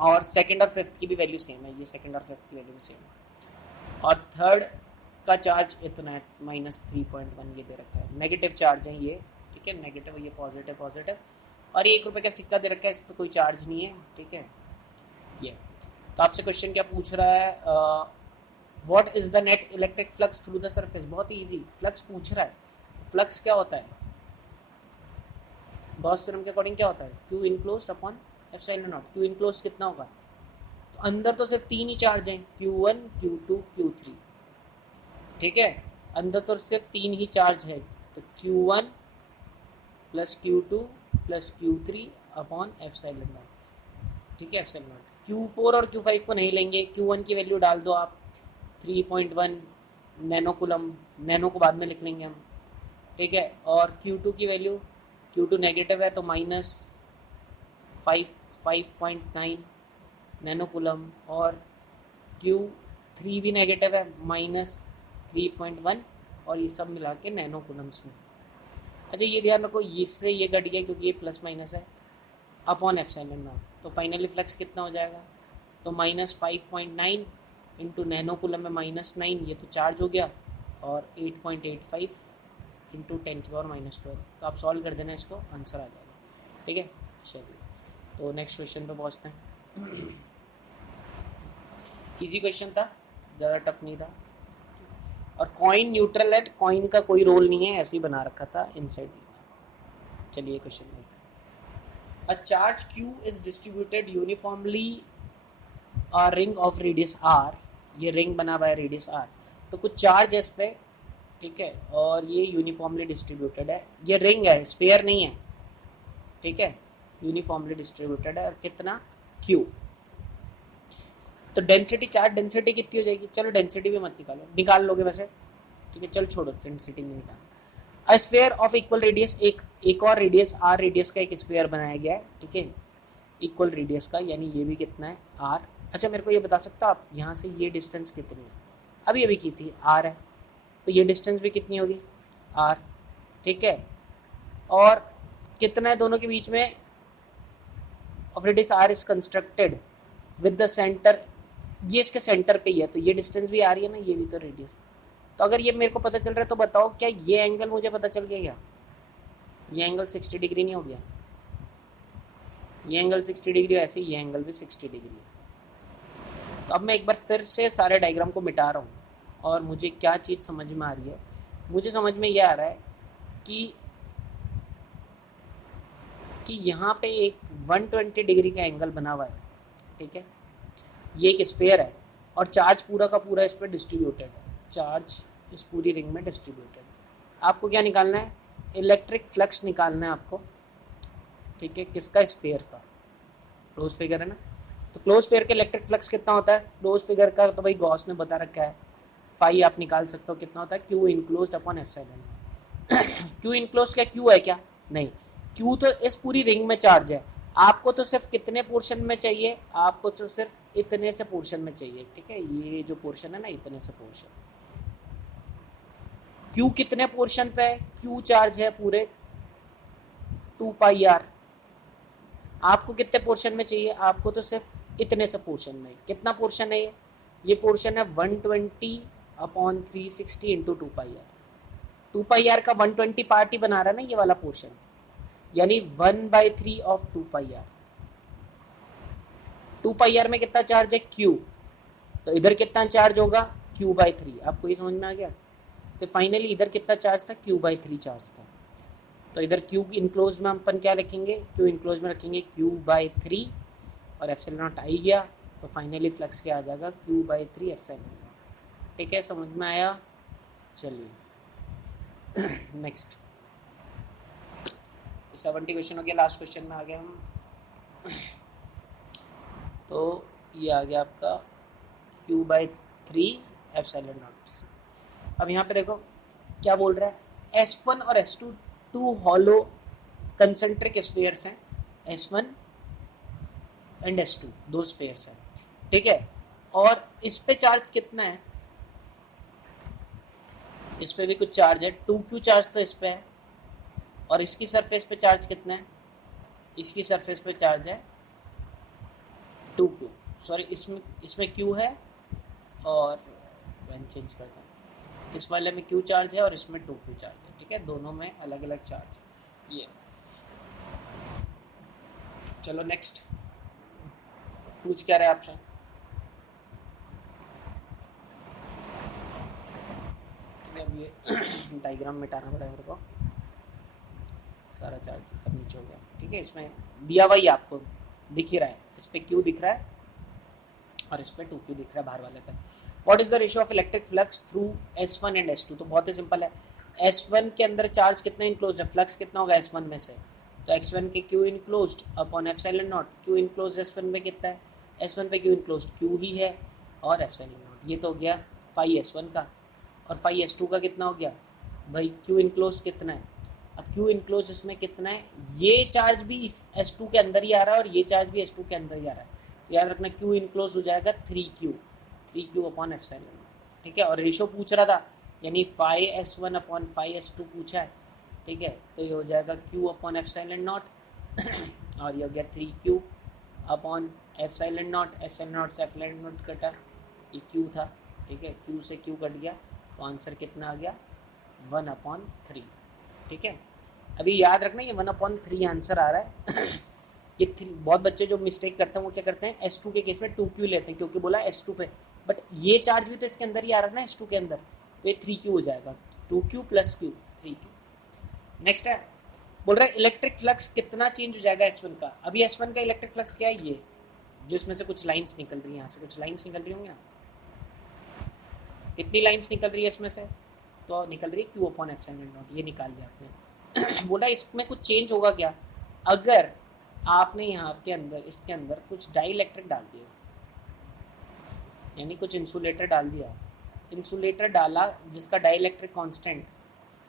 और सेकंड और फिफ्थ की भी वैल्यू सेम है, ये सेकंड और फिफ्थ की वैल्यू भी सेम है। और थर्ड का चार्ज इतना है -3.1 ये दे रखा है। नेगेटिव चार्ज है ये, ठीक है, नेगेटिव, ये पॉजिटिव। और ये 1 रुपये का सिक्का दे रखा है, इस पर कोई चार्ज नहीं है। ठीक है, ये तो आपसे क्वेश्चन क्या पूछ रहा है, what is the net electric flux through the surface. बहुत ही इजी, फ्लक्स पूछ रहा है। फ्लक्स क्या होता है, गॉस थ्योरम के अकॉर्डिंग क्या होता है, Q enclosed upon epsilon not. Q enclosed कितना होगा, तो अंदर तो सिर्फ 3 ही चार्ज हैं, Q1 Q2 Q3। ठीक है, अंदर तो सिर्फ 3 ही चार्ज है, तो Q1 plus Q2 plus Q3 upon epsilon naught. ठीक है, एप्सिलॉन नॉट। Q4 और Q5 को नहीं लेंगे, Q1 की वैल्यू डाल दो आप 3.1 नैनो कूलम, नैनो को बाद में लिख लेंगे हम। ठीक है, और Q2 की वैल्यू, Q2 नेगेटिव है तो -5.9 नैनो कूलम, और Q3 भी नेगेटिव है -3.1, और ये सब मिला के नैनो कूलम्स में। अच्छा, ये ध्यान रखो, इससे ये घट गया क्योंकि ये प्लस माइनस है, अपॉन एप्सिलॉन नॉट। तो फाइनली फ्लक्स कितना हो जाएगा, तो -5.9 इंटू नैनो कूलम में -9, ये तो चार्ज हो गया, और 8.85 इंटू 10⁻²। तो आप सॉल्व कर देना इसको, आंसर आ जाएगा। ठीक है, चलिए तो नेक्स्ट क्वेश्चन पे पहुँचते हैं। इजी क्वेश्चन था, ज़्यादा टफ नहीं था। और कॉइन न्यूट्रल है, कॉइन का कोई रोल नहीं है, ऐसे ही बना रखा था इनसाइड। चलिए क्वेश्चन मिलता है। A charge Q is distributed uniformly a ring of radius R। ये रिंग बना हुआ है रेडियस R, तो कुछ चार्ज है इस पर। ठीक है, और ये यूनिफॉर्मली डिस्ट्रीब्यूटेड है, ये रिंग है, स्फीयर नहीं है। ठीक है, यूनिफॉर्मली डिस्ट्रीब्यूटेड है, और कितना Q। तो डेंसिटी, चार्ज डेंसिटी कितनी हो जाएगी, चलो डेंसिटी भी मत निकालो, निकाल लोगे वैसे। ठीक है, चलो छोड़ो, डेंसिटी नहीं निकाल। A sphere of equal radius, एक और रेडियस R रेडियस का एक स्फीयर बनाया गया है। ठीक है, इक्वल रेडियस का, यानी ये भी कितना है R। अच्छा, मेरे को ये बता सकता आप, यहाँ से ये डिस्टेंस कितनी है, अभी अभी की थी R है, तो ये डिस्टेंस भी कितनी होगी R। ठीक है, और कितना है दोनों के बीच में, of radius R is constructed with the centre, ये इसके सेंटर पे ही है, तो ये डिस्टेंस भी आ रही है ना, ये भी तो रेडियस। तो अगर ये मेरे को पता चल रहा है तो बताओ, क्या ये एंगल मुझे पता चल गया क्या, ये एंगल 60 डिग्री नहीं हो गया, ये एंगल 60 डिग्री, ऐसे ये एंगल भी 60 डिग्री है। तो अब मैं एक बार फिर से सारे डायग्राम को मिटा रहा हूँ, और मुझे क्या चीज़ समझ में आ रही है, मुझे समझ में ये आ रहा है कि यहाँ पे एक 120 डिग्री का एंगल बना हुआ है। ठीक है, ये एक स्फीयर है, और चार्ज पूरा का पूरा इस पर डिस्ट्रीब्यूटेड है, चार्ज इस पूरी रिंग में डिस्ट्रीब्यूटेड। आपको क्या निकालना है, इलेक्ट्रिक फ्लक्स निकालना है आपको। ठीक है, किसका, स्फीयर का, क्लोज फिगर है ना, तो क्लोज फिगर के इलेक्ट्रिक फ्लक्स कितना होता है, क्लोज फिगर का तो भाई गॉस ने बता रखा है, फाई आप निकाल सकते हो कितना होता है, Q enclosed upon epsilon. Q enclosed क्या Q है क्या, नहीं, Q तो इस पूरी रिंग में चार्ज है, आपको तो सिर्फ कितने पोर्शन में चाहिए, आपको तो सिर्फ इतने से पोर्शन में चाहिए। ठीक है, ये जो पोर्शन है ना, इतने से पोर्शन। Q कितने पोर्शन पे है, Q चार्ज है पूरे 2πr। आपको कितने पोर्शन में चाहिए, आपको तो सिर्फ इतने से पोर्शन में। कितना पोर्शन है ये पोर्शन है 120 अपॉन 360 इंटू 2πr। 2πr का 120 पार्ट ही बना रहा है ना ये वाला पोर्शन, यानी 1/3 ऑफ 2πr। 2 पाई आर में कितना चार्ज है Q, तो इधर कितना चार्ज होगा Q/3। आपको ये समझ में आ गया। तो फाइनली इधर कितना चार्ज था, Q/3 चार्ज था। तो इधर Q इनक्लोज में अपन क्या रखेंगे, Q इनक्लोज में रखेंगे Q/3 और एप्सिलॉन नॉट आ ही गया। तो फाइनली फ्लक्स क्या आ जाएगा, Q/3 एप्सिलॉन नॉट। ठीक है, समझ में आया। चलिए नेक्स्ट। तो 70 क्वेश्चन हो गया, लास्ट क्वेश्चन में आ गए हम। तो ये आ गया आपका Q/3 एप्सिलॉन नॉट। अब यहाँ पे देखो क्या बोल रहा है, S1 और S2 to hollow concentric spheres हैं, S1 एंड S2 दो स्फीयर्स हैं, ठीक है। और इस पे चार्ज कितना है, इस पे भी कुछ चार्ज है, 2Q चार्ज तो इस पे है। और इसकी सरफेस पे चार्ज कितना है, इसकी सरफेस पे चार्ज है 2Q, सॉरी इसमें Q है और वैन चेंज करता हूँ, इस वाले में Q चार्ज है और इसमें 2Q चार्ज है, ठीक है। दोनों में अलग अलग चार्ज है ये। चलो नेक्स्ट, पूछ क्या रहे आपसे। अब ये डायग्राम मिटाना पड़ा मेरे को, सारा चार्ज ऊपर नीचे हो गया, ठीक है। इसमें दिया हुआ ही आपको दिख ही रहा है, इस पे Q दिख रहा है और इस पे 2Q दिख रहा है बाहर वाले पे। What is the ratio of electric flux through S1 and S2। तो बहुत ही सिंपल है, S1 के अंदर चार्ज कितना इनक्लोज्ड है, फ्लक्स कितना होगा S1 में से, तो X1 के Q enclosed upon epsilon not. Q enclosed S1 में कितना है, S1 पे Q इनक्लोज्ड Q ही है और एप्सिलॉन नॉट। ये तो हो गया फाई S1 का, और फाई S2 का कितना हो गया भाई, Q इनक्लोज्ड कितना है। अब Q इनक्लोज इसमें कितना है, ये चार्ज भी इस S2 के अंदर ही आ रहा है और ये चार्ज भी S2 के अंदर ही आ रहा है। तो याद रखना Q इनक्लोज हो जाएगा 3Q अपॉन एप्सिलॉन, ठीक है। और रेशो पूछ रहा था, यानी phi S1 upon phi S2 पूछा है, ठीक है। तो ये हो जाएगा Q अपॉन एप्सिलॉन नॉट और ये हो गया 3Q upon epsilon not. Epsilon not से एप्सिलॉन नॉट कटा, ये Q था, ठीक है। Q से Q कट गया, तो आंसर कितना आ गया 1/3, ठीक है। अभी याद रखना ये 1/3 आंसर आ रहा है ये बहुत बच्चे जो मिस्टेक करते हैं वो क्या करते हैं, S2 के केस में 2Q लेते हैं क्योंकि बोला S2 पे, बट ये चार्ज भी तो इसके अंदर ही आ रहा है ना S2 के अंदर, तो ये 3Q हो जाएगा, 2Q + Q 3Q। नेक्स्ट है, बोल रहा है इलेक्ट्रिक फ्लक्स कितना चेंज हो जाएगा S1 का। अभी S1 का इलेक्ट्रिक फ्लक्स क्या है, ये जो इसमें से कुछ लाइन्स निकल रही है, यहाँ से कुछ लाइन्स निकल रही होंगी ना, कितनी लाइन्स निकल रही है इसमें से, तो निकल रही है Q अपॉन एप्सिलॉन नॉट, ये निकाल लिया आपने बोला इसमें कुछ चेंज होगा क्या, अगर आपने यहाँ के अंदर इसके अंदर कुछ डाइइलेक्ट्रिक डाल दिया, यानी कुछ इंसुलेटर डाल दिया, इंसुलेटर डाला जिसका डाइइलेक्ट्रिक कांस्टेंट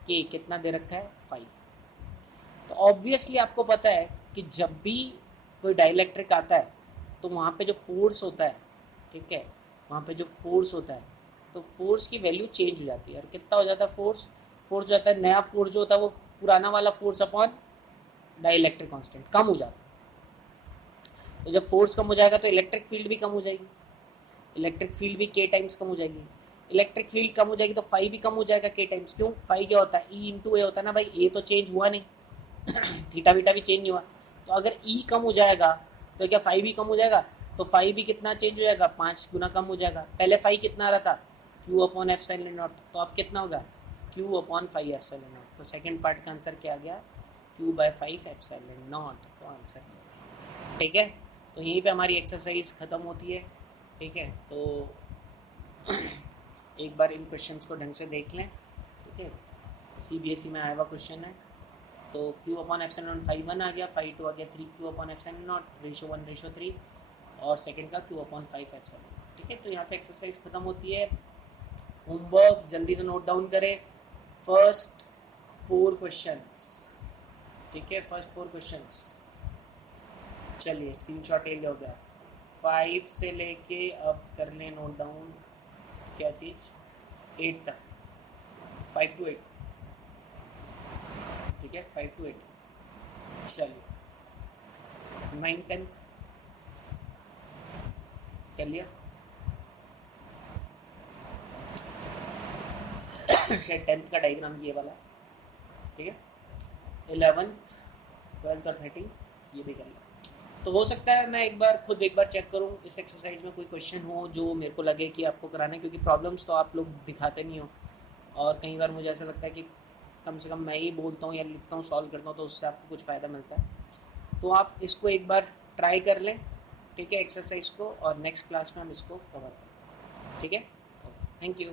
K कितना दे रखा है 5। तो ऑब्वियसली आपको पता है कि जब भी कोई डाइइलेक्ट्रिक आता है तो वहाँ पे जो फोर्स होता है, ठीक है, वहाँ पे जो फोर्स होता है तो फोर्स की वैल्यू चेंज हो जाती है। और कितना हो जाता है फोर्स हो जाता है, नया फोर्स जो होता है वो पुराना वाला फोर्स अपॉन डाइइलेक्ट्रिक कांस्टेंट कम हो जाता है। तो जब फोर्स कम हो जाएगा तो इलेक्ट्रिक फील्ड भी कम हो जाएगी, इलेक्ट्रिक फील्ड भी K टाइम्स कम हो जाएगी। इलेक्ट्रिक फील्ड कम हो जाएगी तो फाई भी कम हो जाएगा K टाइम्स। क्यों, फाई क्या होता है E/A होता है ना भाई, ए तो चेंज हुआ नहीं थीटा बीटा भी चेंज नहीं हुआ, तो अगर E कम हो जाएगा तो क्या फाई भी कम हो जाएगा, तो फाई भी कितना चेंज हो जाएगा 5 गुना कम हो जाएगा। पहले फाई कितना आ रहा था Q अपॉन एप्सिलॉन नॉट, तो अब कितना होगा Q अपॉन 5 एप्सिलॉन नॉट। तो सेकंड पार्ट का आंसर क्या आ गया Q/5 एप्सिलॉन नॉट, तो आंसर, ठीक है। तो यहीं पे हमारी एक्सरसाइज ख़त्म होती है, ठीक है। तो एक बार इन क्वेश्चंस को ढंग से देख लें, ठीक है। CBSE में आया हुआ क्वेश्चन है। तो Q अपॉन एप्सिलॉन 5/1 आ गया, 5/2 आ गया 3Q upon epsilon not, ratio 1:3, और सेकंड का Q अपॉन 5 एप्सिलॉन, ठीक है। तो यहाँ पे एक्सरसाइज ख़त्म होती है। होमवर्क जल्दी से नोट डाउन करें, फर्स्ट 4 क्वेश्चंस, ठीक है, फर्स्ट 4 क्वेश्चंस। चलिए स्क्रीनशॉट ले लो, गया 5 से लेके अब कर लें नोट डाउन, क्या चीज़ 8 तक, 5 to 8, ठीक है, 5 to 8। चलिए 9 10th कर लिया शायद 10th का डायग्राम ये वाला, ठीक है। 11th 12th और 13th ये भी कर लिया। तो हो सकता है मैं एक बार चेक करूँ इस एक्सरसाइज में कोई क्वेश्चन हो जो मेरे को लगे कि आपको कराना है, क्योंकि प्रॉब्लम्स तो आप लोग दिखाते नहीं हो, और कई बार मुझे ऐसा लगता है कि कम से कम मैं ही बोलता हूँ या लिखता हूँ, सॉल्व करता हूँ, तो उससे आपको कुछ फ़ायदा मिलता है। तो आप इसको एक बार ट्राई कर लें, ठीक है, एक्सरसाइज को, और नेक्स्ट क्लास में हम इसको कवर करते हैं, ठीक है। Thank you.